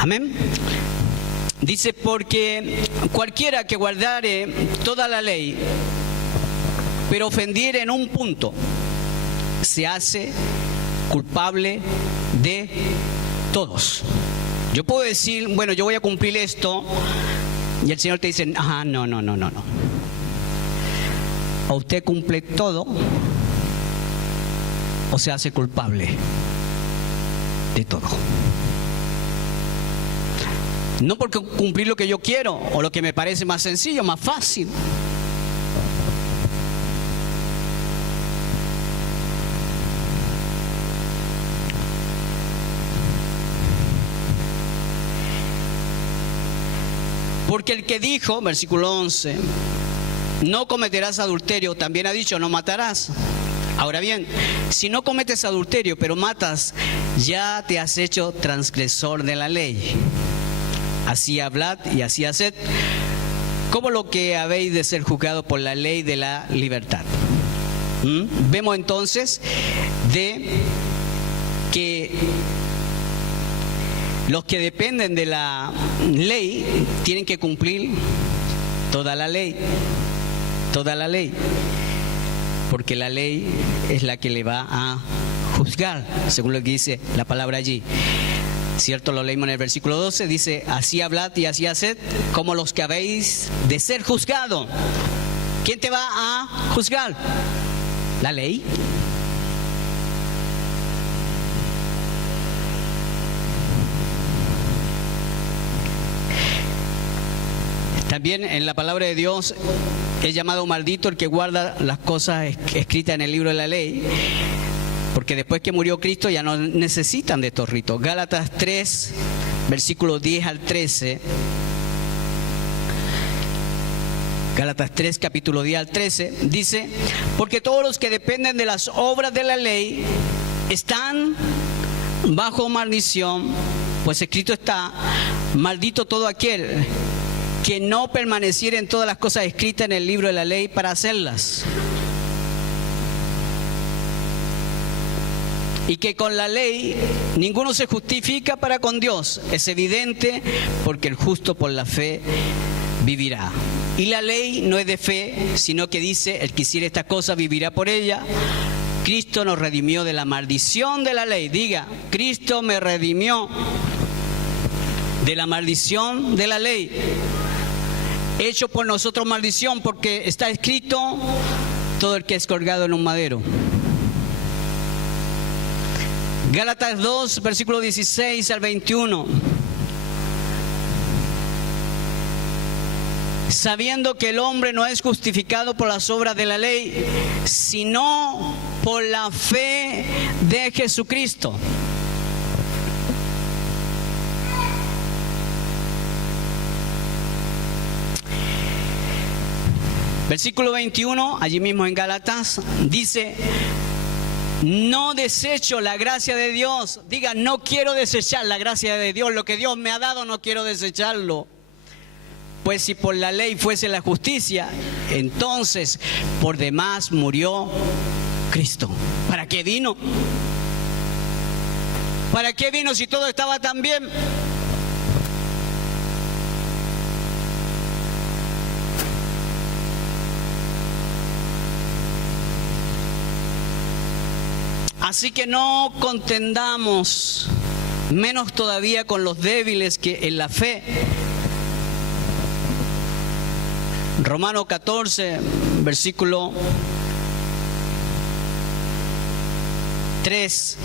Amén. Dice, porque cualquiera que guardare toda la ley, pero ofendiere en un punto, se hace culpable de todos. Yo puedo decir, bueno, yo voy a cumplir esto, y el Señor te dice, no. O usted cumple todo, o se hace culpable de todo. No porque cumplir lo que yo quiero, o lo que me parece más sencillo, más fácil. Porque el que dijo, versículo 11, no cometerás adulterio, también ha dicho, no matarás. Ahora bien, si no cometes adulterio, pero matas, ya te has hecho transgresor de la ley. Así hablad y así haced, como lo que habéis de ser juzgados por la ley de la libertad. Vemos entonces de que los que dependen de la ley tienen que cumplir toda la ley, toda la ley. porque la ley es la que le va a juzgar, según lo que dice la palabra allí. Cierto, lo leímos en el versículo 12, dice: así hablad y así haced, como los que habéis de ser juzgado. ¿Quién te va a juzgar? La ley. También en la palabra de Dios es llamado maldito el que guarda las cosas escritas en el libro de la ley, porque después que murió Cristo ya no necesitan de estos ritos. Gálatas 3, versículos 10 al 13. Gálatas 3, capítulo 10 al 13, dice: porque todos los que dependen de las obras de la ley están bajo maldición, pues escrito está: maldito todo aquel que no permaneciera en todas las cosas escritas en el libro de la ley para hacerlas. Y que con la ley ninguno se justifica para con Dios. Es evidente, porque el justo por la fe vivirá. Y la ley no es de fe, sino que dice: el que hiciere esta cosa vivirá por ella. Cristo nos redimió de la maldición de la ley. Diga: Cristo me redimió de la maldición de la ley. Hecho por nosotros maldición, porque está escrito: todo el que es colgado en un madero. Gálatas 2, versículo 16 al 21. Sabiendo que el hombre no es justificado por las obras de la ley, sino por la fe de Jesucristo. Versículo 21, allí mismo en Gálatas, dice: no desecho la gracia de Dios. Diga: no quiero desechar la gracia de Dios. Lo que Dios me ha dado no quiero desecharlo. Pues si por la ley fuese la justicia, entonces por demás murió Cristo. ¿Para qué vino? ¿Para qué vino si todo estaba tan bien? Así que no contendamos, menos todavía con los débiles que en la fe. Romanos 14, versículo 3.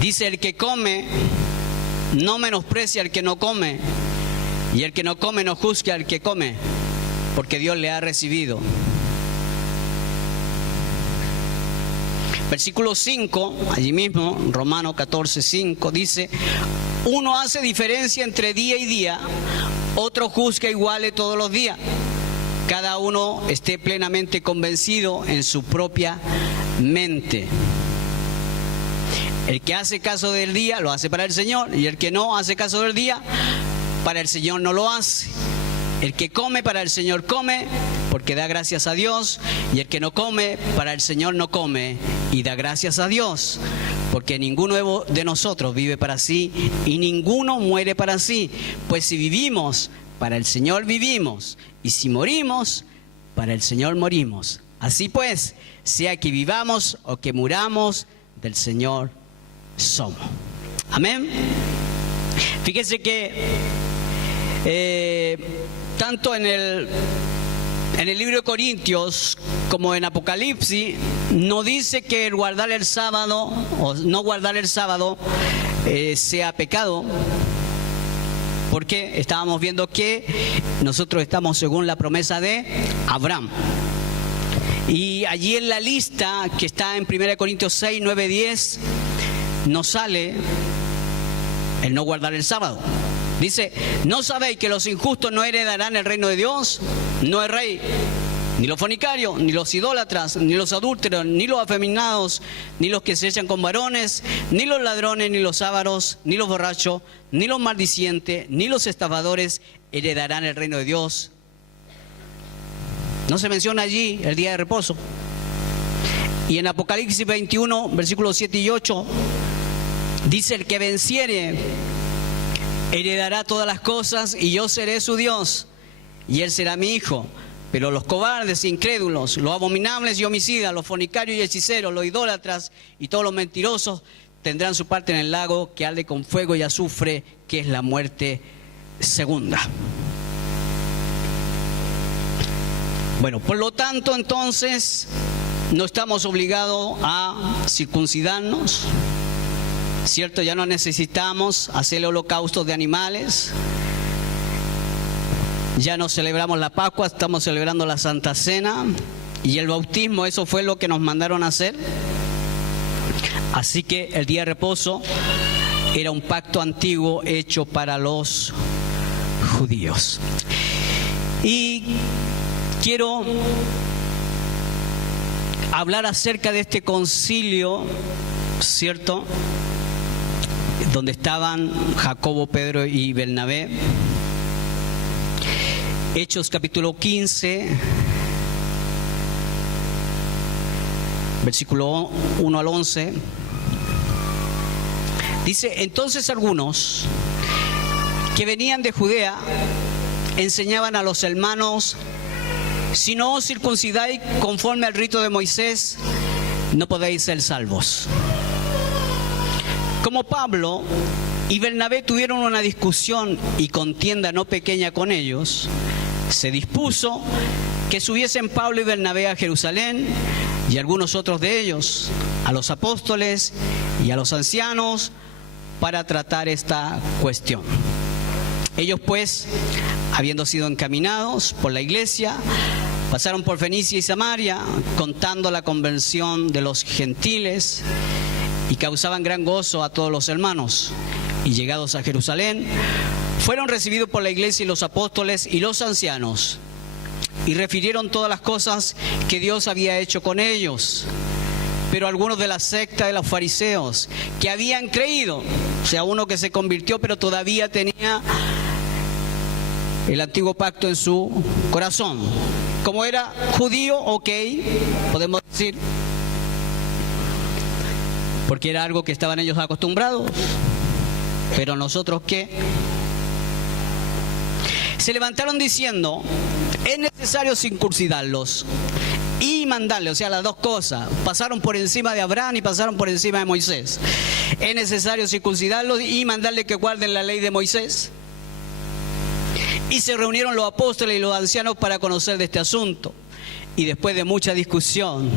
Dice: el que come no menosprecia al que no come, y el que no come no juzgue al que come, porque Dios le ha recibido. Versículo 5, allí mismo, Romanos 14, 5, dice: uno hace diferencia entre día y día, otro juzga iguales todos los días. Cada uno esté plenamente convencido en su propia mente. El que hace caso del día lo hace para el Señor, y el que no hace caso del día, para el Señor no lo hace. El que come para el Señor come, porque da gracias a Dios, y el que no come para el Señor no come y da gracias a Dios, porque ninguno de nosotros vive para sí y ninguno muere para sí. Pues si vivimos, para el Señor vivimos, y si morimos, para el Señor morimos. Así pues, sea que vivamos o que muramos, del Señor somos. Amén. Fíjese que tanto en el libro de Corintios como en Apocalipsis no dice que el guardar el sábado o no guardar el sábado sea pecado, porque estábamos viendo que nosotros estamos según la promesa de Abraham. Y allí en la lista que está en 1 Corintios 6, 9, 10 nos sale el no guardar el sábado. Dice: ¿no sabéis que los injustos no heredarán el reino de Dios? No es rey, ni los fornicarios, ni los idólatras, ni los adúlteros, ni los afeminados, ni los que se echan con varones, ni los ladrones, ni los ávaros, ni los borrachos, ni los maldicientes, ni los estafadores heredarán el reino de Dios. No se menciona allí el día de reposo. Y en Apocalipsis 21, versículos 7 y 8, dice: el que venciere heredará todas las cosas, y yo seré su Dios, y él será mi hijo. Pero los cobardes, incrédulos, los abominables y homicidas, los fornicarios y hechiceros, los idólatras y todos los mentirosos tendrán su parte en el lago que arde con fuego y azufre, que es la muerte segunda. Bueno, por lo tanto, entonces, no estamos obligados a circuncidarnos, ¿cierto? Ya no necesitamos hacer holocaustos de animales. Ya no celebramos la Pascua, estamos celebrando la Santa Cena y el bautismo, eso fue lo que nos mandaron a hacer. Así que el día de reposo era un pacto antiguo hecho para los judíos. Y quiero hablar acerca de este concilio, ¿cierto? Donde estaban Jacobo, Pedro y Bernabé. Hechos capítulo 15, versículo 1 al 11, dice: entonces algunos que venían de Judea enseñaban a los hermanos: si no os circuncidáis conforme al rito de Moisés, no podéis ser salvos. Como Pablo y Bernabé tuvieron una discusión y contienda no pequeña con ellos, se dispuso que subiesen Pablo y Bernabé a Jerusalén y algunos otros de ellos a los apóstoles y a los ancianos para tratar esta cuestión. Ellos pues, habiendo sido encaminados por la iglesia, pasaron por Fenicia y Samaria, contando la conversión de los gentiles, y causaban gran gozo a todos los hermanos. Y llegados a Jerusalén, fueron recibidos por la iglesia y los apóstoles y los ancianos, y refirieron todas las cosas que Dios había hecho con ellos. Pero algunos de la secta de los fariseos, que habían creído, o sea, uno que se convirtió pero todavía tenía el antiguo pacto en su corazón. Como era judío, ok, podemos decir, porque era algo que estaban ellos acostumbrados. Pero nosotros, ¿qué? Se levantaron diciendo: es necesario circuncidarlos y mandarles, o sea, las dos cosas. Pasaron por encima de Abraham y pasaron por encima de Moisés. Es necesario circuncidarlos y mandarles que guarden la ley de Moisés. Y se reunieron los apóstoles y los ancianos para conocer de este asunto. Y después de mucha discusión,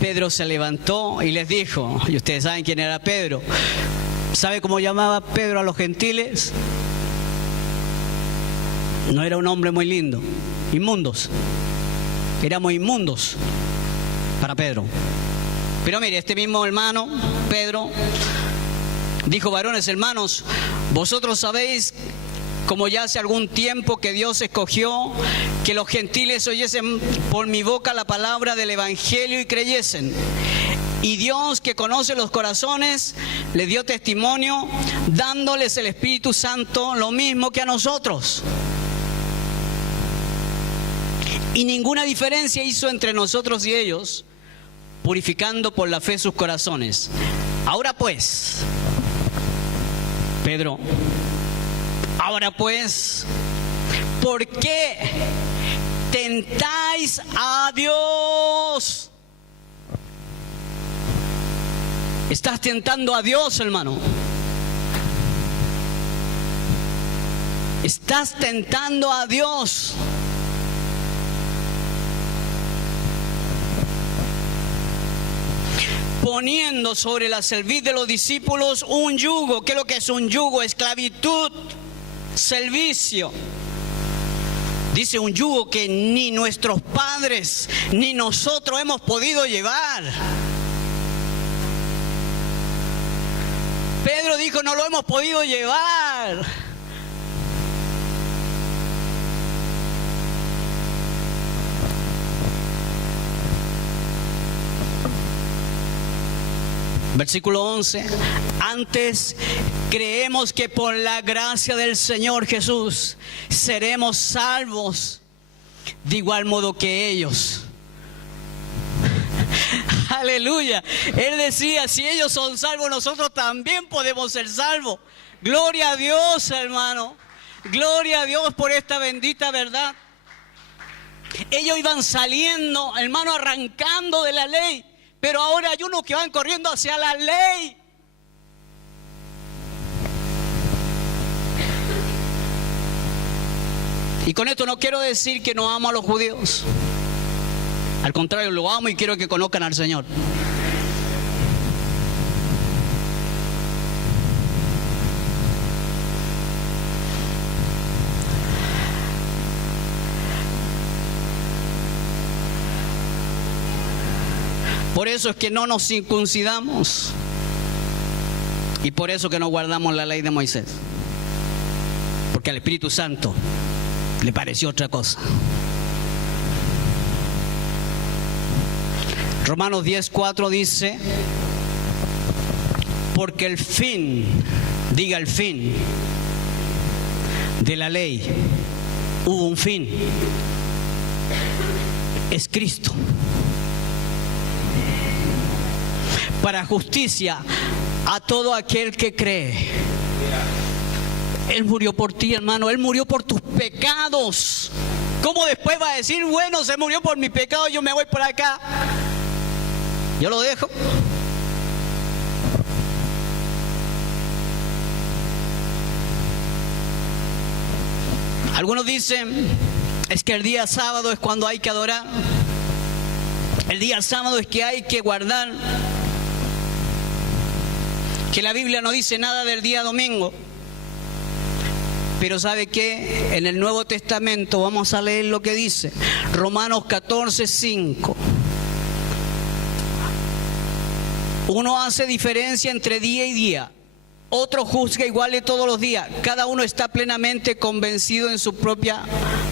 Pedro se levantó y les dijo, y ustedes saben quién era Pedro. ¿Sabe cómo llamaba Pedro a los gentiles? No era un hombre muy lindo. Inmundos. Éramos inmundos para Pedro. Pero mire, este mismo hermano, Pedro, dijo: varones hermanos, vosotros sabéis, como ya hace algún tiempo, que Dios escogió que los gentiles oyesen por mi boca la palabra del evangelio y creyesen. Y Dios, que conoce los corazones, les dio testimonio, dándoles el Espíritu Santo lo mismo que a nosotros. Y ninguna diferencia hizo entre nosotros y ellos, purificando por la fe sus corazones. Ahora pues, Pedro, ahora pues, ¿por qué tentáis a Dios? Estás tentando a Dios, hermano. Estás tentando a Dios. Poniendo sobre la cerviz de los discípulos un yugo. ¿Qué es lo que es un yugo? Esclavitud, servicio. Dice un yugo que ni nuestros padres ni nosotros hemos podido llevar. Pedro dijo: no lo hemos podido llevar. Versículo 11. Antes creemos que por la gracia del Señor Jesús seremos salvos de igual modo que ellos. Aleluya. Él decía: si ellos son salvos, nosotros también podemos ser salvos. Gloria a Dios, hermano. Gloria a Dios por esta bendita verdad. Ellos iban saliendo, hermano, arrancando de la ley. Pero ahora hay unos que van corriendo hacia la ley. Y con esto no quiero decir que no amo a los judíos. Al contrario, lo amo y quiero que conozcan al Señor. Por eso es que no nos circuncidamos. Y por eso que no guardamos la ley de Moisés. Porque al Espíritu Santo le pareció otra cosa. Romanos 10:4 dice: porque el fin, diga el fin, de la ley, hubo un fin, es Cristo. Para justicia a todo aquel que cree. Él murió por ti, hermano. Él murió por tus pecados. ¿Cómo después va a decir, bueno, se murió por mi pecado, yo me voy por acá? Yo lo dejo. Algunos dicen, es que el día sábado es cuando hay que adorar. El día sábado es que hay que guardar. Que la Biblia no dice nada del día domingo. Pero ¿sabe qué? En el Nuevo Testamento vamos a leer lo que dice. Romanos 14:5. Uno hace diferencia entre día y día. Otro juzga igual todos los días. Cada uno está plenamente convencido en su propia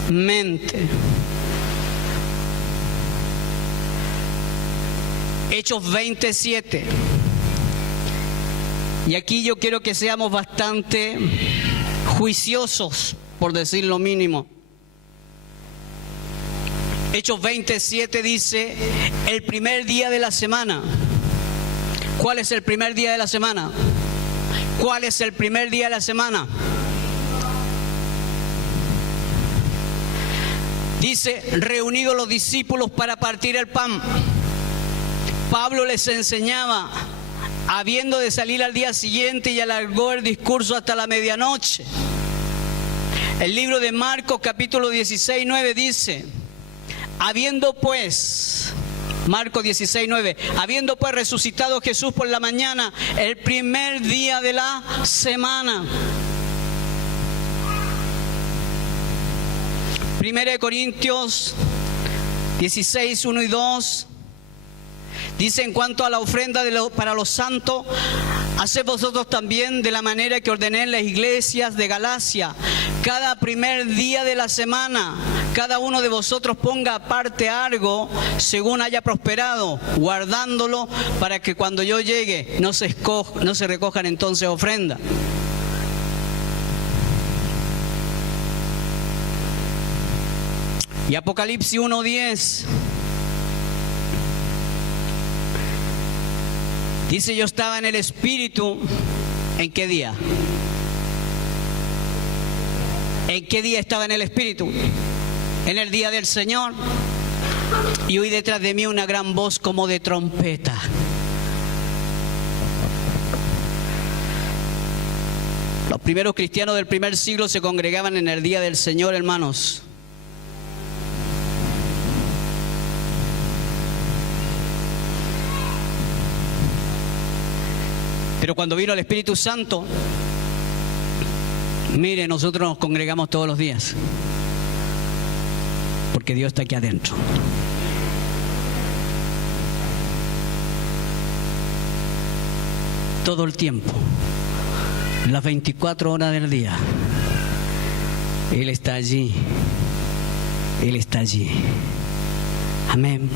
mente. Hechos 27. Y aquí yo quiero que seamos bastante juiciosos, por decir lo mínimo. Hechos 27 dice, el primer día de la semana. ¿Cuál es el primer día de la semana? ¿Cuál es el primer día de la semana? Dice, reunidos los discípulos para partir el pan. Pablo les enseñaba, habiendo de salir al día siguiente, y alargó el discurso hasta la medianoche. El libro de Marcos capítulo 16:9 dice, habiendo pues, Marcos 16:9, habiendo pues resucitado Jesús por la mañana, el primer día de la semana. Primera de Corintios 16:1 y 2. Dice, en cuanto a la ofrenda para los santos, haced vosotros también de la manera que ordené en las iglesias de Galacia. Cada primer día de la semana, cada uno de vosotros ponga aparte algo según haya prosperado, guardándolo para que cuando yo llegue no se recojan entonces ofrendas. Y Apocalipsis 1:10. Dice, yo estaba en el Espíritu. ¿En qué día? ¿En qué día estaba en el Espíritu? En el día del Señor. Y oí detrás de mí una gran voz como de trompeta. Los primeros cristianos del primer siglo se congregaban en el día del Señor, hermanos. Pero cuando vino el Espíritu Santo, mire, nosotros nos congregamos todos los días. Porque Dios está aquí adentro. Todo el tiempo. Las 24 horas del día. Él está allí. Él está allí. Amén.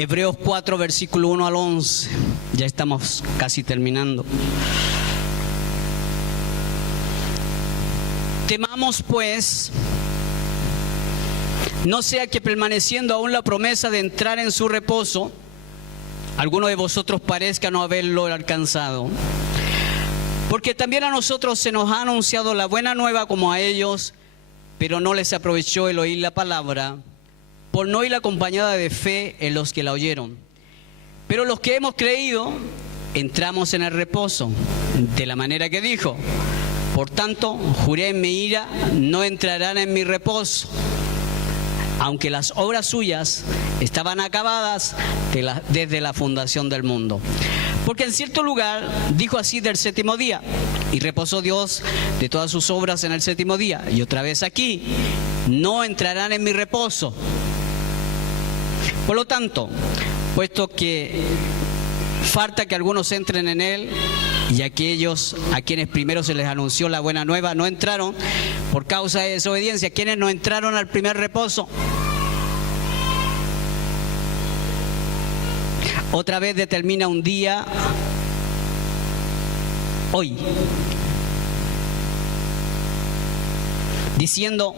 Hebreos 4, versículo 1 al 11. Ya estamos casi terminando. Temamos pues, no sea que permaneciendo aún la promesa de entrar en su reposo, alguno de vosotros parezca no haberlo alcanzado. Porque también a nosotros se nos ha anunciado la buena nueva como a ellos, pero no les aprovechó el oír la palabra, por no ir acompañada de fe en los que la oyeron. Pero los que hemos creído, entramos en el reposo, de la manera que dijo: por tanto, juré en mi ira, no entrarán en mi reposo, aunque las obras suyas estaban acabadas desde la fundación del mundo. Porque en cierto lugar dijo así del séptimo día, y reposó Dios de todas sus obras en el séptimo día. Y otra vez aquí: no entrarán en mi reposo. Por lo tanto, puesto que falta que algunos entren en él, y aquellos a quienes primero se les anunció la buena nueva no entraron por causa de desobediencia, quienes no entraron al primer reposo. Otra vez determina un día, hoy, diciendo,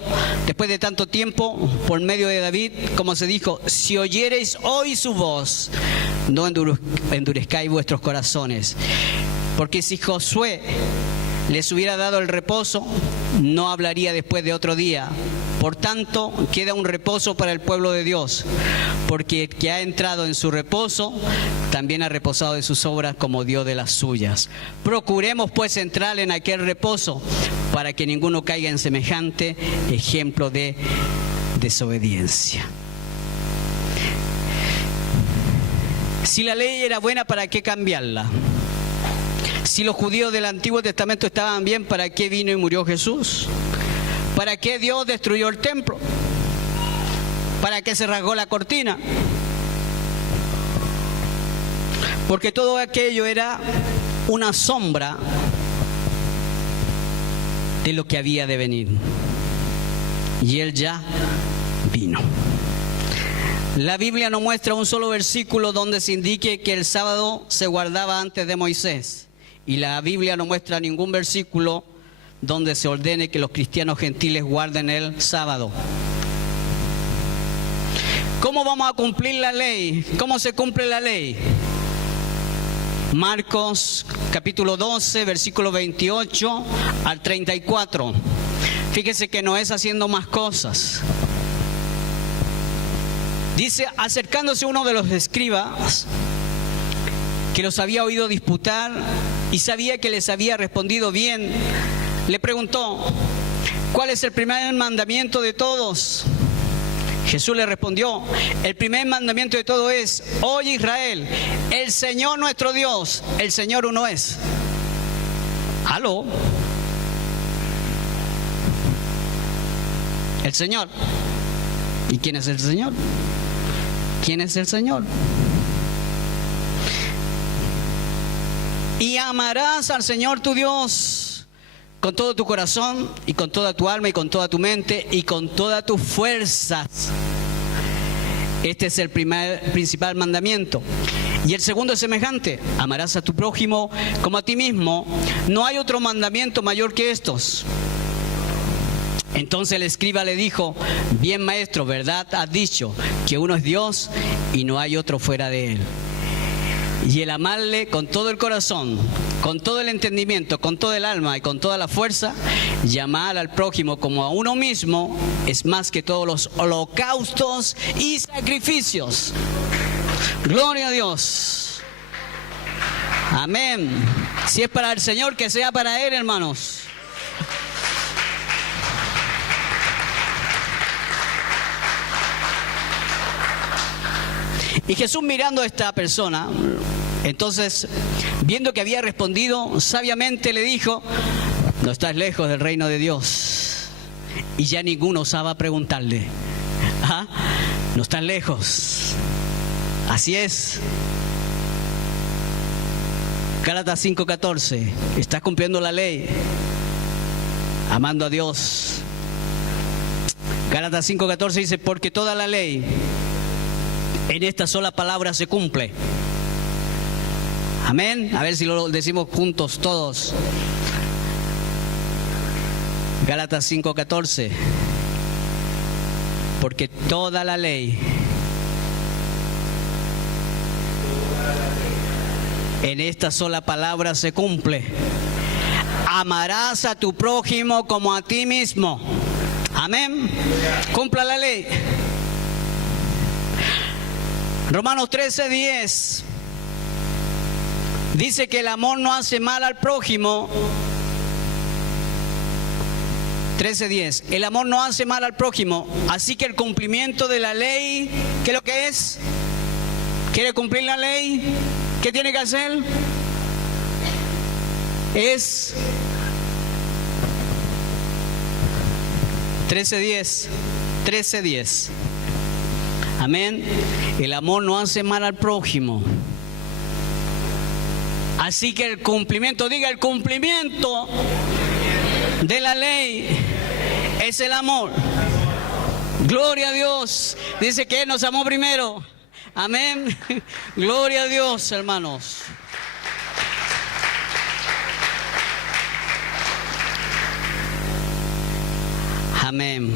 después de tanto tiempo, por medio de David, como se dijo: si oyereis hoy su voz, no endurezcáis vuestros corazones. Porque si Josué les hubiera dado el reposo, no hablaría después de otro día. Por tanto, queda un reposo para el pueblo de Dios, porque el que ha entrado en su reposo, también ha reposado de sus obras como Dios de las suyas. Procuremos pues entrar en aquel reposo, para que ninguno caiga en semejante ejemplo de desobediencia. Si la ley era buena, ¿para qué cambiarla? Si los judíos del Antiguo Testamento estaban bien, ¿para qué vino y murió Jesús? ¿Para qué Dios destruyó el templo? ¿Para qué se rasgó la cortina? Porque todo aquello era una sombra de lo que había de venir. Y Él ya vino. La Biblia no muestra un solo versículo donde se indique que el sábado se guardaba antes de Moisés. Y la Biblia no muestra ningún versículo donde se ordene que los cristianos gentiles guarden el sábado. ¿Cómo vamos a cumplir la ley? ¿Cómo se cumple la ley? Marcos capítulo 12, versículo 28 al 34. Fíjese que no es haciendo más cosas. Dice: acercándose uno de los escribas, que los había oído disputar y sabía que les había respondido bien, le preguntó: ¿cuál es el primer mandamiento de todos? Jesús le respondió: el primer mandamiento de todo es: oye Israel, el Señor nuestro Dios, el Señor uno es. ¿Aló? El Señor. ¿Y quién es el Señor? ¿Quién es el Señor? Y amarás al Señor tu Dios con todo tu corazón y con toda tu alma y con toda tu mente y con todas tus fuerzas. Este es el principal mandamiento. Y el segundo es semejante: amarás a tu prójimo como a ti mismo. No hay otro mandamiento mayor que estos. Entonces el escriba le dijo: bien, maestro, verdad has dicho, que uno es Dios y no hay otro fuera de él. Y el amarle con todo el corazón, con todo el entendimiento, con todo el alma y con toda la fuerza, y amar al prójimo como a uno mismo, es más que todos los holocaustos y sacrificios. Gloria a Dios. Amén. Si es para el Señor, que sea para Él, hermanos. Y Jesús, mirando a esta persona, entonces, viendo que había respondido sabiamente, le dijo: no estás lejos del reino de Dios. Y ya ninguno osaba preguntarle: ¿ah? No estás lejos. Así es. Gálatas 5:14. Estás cumpliendo la ley, amando a Dios. Gálatas 5:14 dice: porque toda la ley en esta sola palabra se cumple. Amén. A ver si lo decimos juntos todos. Gálatas 5:14. Porque toda la ley en esta sola palabra se cumple. Amarás a tu prójimo como a ti mismo. Amén. Cumpla la ley. Romanos 13:10 dice que el amor no hace mal al prójimo. 13:10. El amor no hace mal al prójimo. Así que el cumplimiento de la ley, ¿qué es lo que es? ¿Quiere cumplir la ley? ¿Qué tiene que hacer? Es 13:10. Amén. El amor no hace mal al prójimo. Así que el cumplimiento, diga, el cumplimiento de la ley es el amor. Gloria a Dios. Dice que Él nos amó primero. Amén. Gloria a Dios, hermanos. Amén.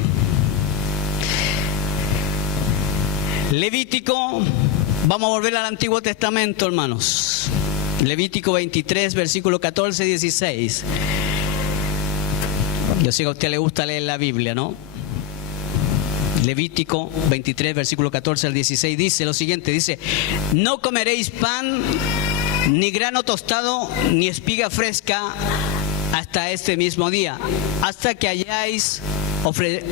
Levítico, vamos a volver al Antiguo Testamento, hermanos. Levítico 23, versículo 14 y 16. Yo sé que a usted le gusta leer la Biblia, ¿no? Levítico 23, versículo 14 al 16 dice lo siguiente, dice: no comeréis pan, ni grano tostado, ni espiga fresca hasta este mismo día, hasta que hayáis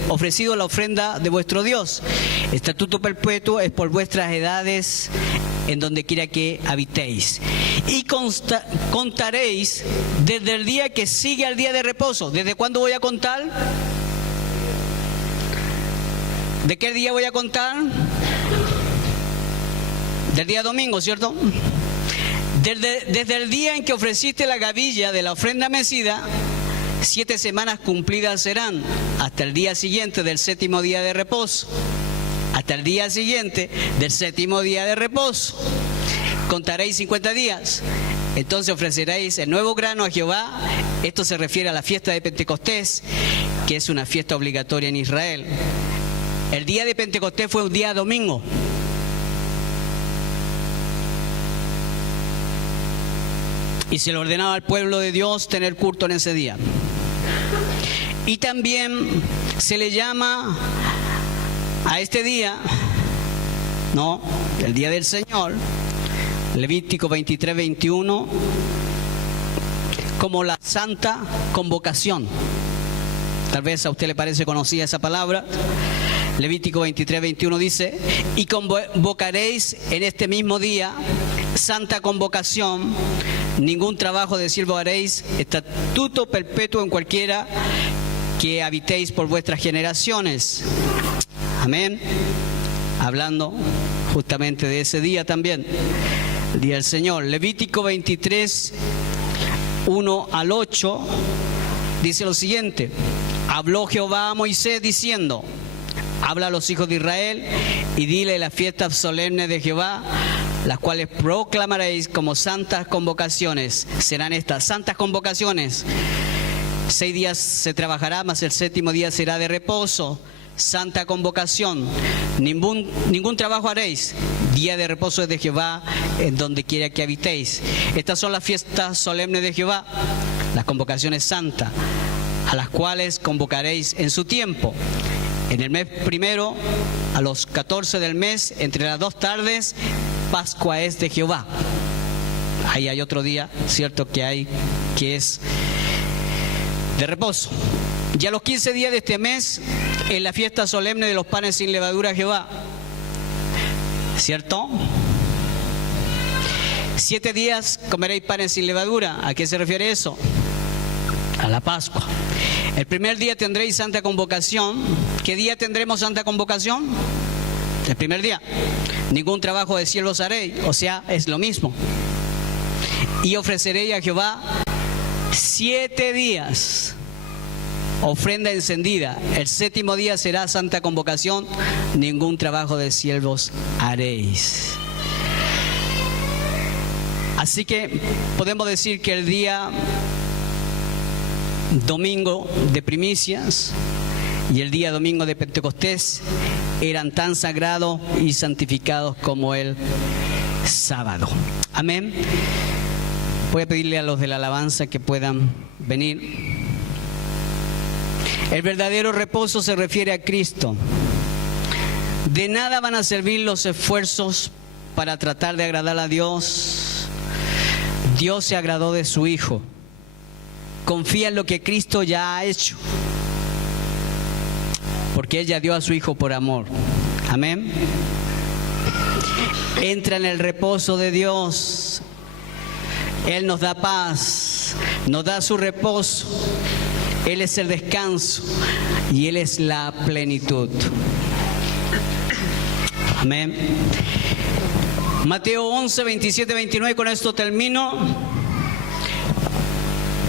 ofrecido la ofrenda de vuestro Dios. Estatuto perpetuo es por vuestras edades en donde quiera que habitéis. Y contaréis desde el día que sigue al día de reposo. ¿Desde cuándo voy a contar? ¿De qué día voy a contar? Del día domingo, ¿cierto? Desde el día en que ofreciste la gavilla de la ofrenda mecida, 7 semanas cumplidas serán, hasta el día siguiente del séptimo día de reposo. Hasta el día siguiente del séptimo día de reposo. Contaréis 50 días. Entonces ofreceréis el nuevo grano a Jehová. Esto se refiere a la fiesta de Pentecostés, que es una fiesta obligatoria en Israel. El día de Pentecostés fue un día domingo. Y se le ordenaba al pueblo de Dios tener culto en ese día. Y también se le llama a este día, ¿no?, el día del Señor, Levítico 23, 21, como la Santa Convocación. Tal vez a usted le parece conocida esa palabra. Levítico 23, 21 dice: y convocaréis en este mismo día Santa Convocación, ningún trabajo de siervo haréis, estatuto perpetuo en cualquiera que habitéis por vuestras generaciones. Amén. Hablando justamente de ese día también, el día del Señor. Levítico 23, 1 al 8, dice lo siguiente: habló Jehová a Moisés diciendo: habla a los hijos de Israel y dile las fiestas solemnes de Jehová, las cuales proclamaréis como santas convocaciones. Serán estas santas convocaciones: 6 días se trabajará, mas el séptimo día será de reposo. Santa convocación: ningún trabajo haréis. Día de reposo es de Jehová, en donde quiera que habitéis. Estas son las fiestas solemnes de Jehová, las convocaciones santas, a las cuales convocaréis en su tiempo. En el mes primero, a los 14 del mes, entre las 2 tardes, Pascua es de Jehová. Ahí hay otro día, cierto, que es de reposo. Y a los 15 días de este mes, en la fiesta solemne de los panes sin levadura a Jehová, ¿cierto? 7 días comeréis panes sin levadura. ¿A qué se refiere eso? A la Pascua. El primer día tendréis santa convocación. ¿Qué día tendremos santa convocación? El primer día. Ningún trabajo de siervos haréis, o sea, es lo mismo. Y ofreceréis a Jehová 7 días ofrenda encendida. El séptimo día será santa convocación. Ningún trabajo de siervos haréis. Así que podemos decir que el día domingo de primicias y el día domingo de Pentecostés eran tan sagrados y santificados como el sábado. Amén. Voy a pedirle a los de la alabanza que puedan venir. El verdadero reposo se refiere a Cristo. De nada van a servir los esfuerzos para tratar de agradar a Dios. Dios se agradó de su Hijo. Confía en lo que Cristo ya ha hecho, porque Él ya dio a su Hijo por amor. Amén. Entra en el reposo de Dios. Él nos da paz, nos da su reposo. Él es el descanso y Él es la plenitud. Amén. Mateo 11, 27, 29, con esto termino.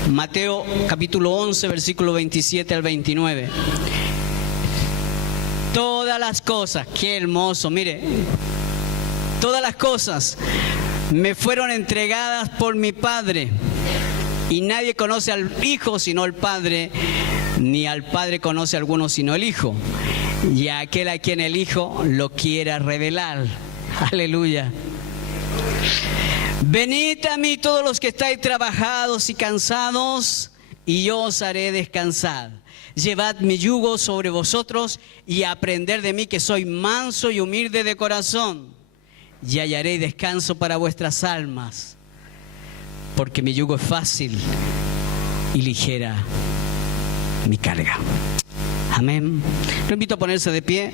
Mateo capítulo 11, versículo 27 al 29. Todas las cosas, qué hermoso, mire, todas las cosas me fueron entregadas por mi Padre, y nadie conoce al Hijo sino el Padre, ni al Padre conoce a alguno sino el Hijo, y a aquel a quien el Hijo lo quiera revelar. Aleluya. Venid a mí todos los que estáis trabajados y cansados, y yo os haré descansar. Llevad mi yugo sobre vosotros y aprended de mí, que soy manso y humilde de corazón, y hallaréis descanso para vuestras almas, porque mi yugo es fácil y ligera mi carga. Amén. Lo invito a ponerse de pie.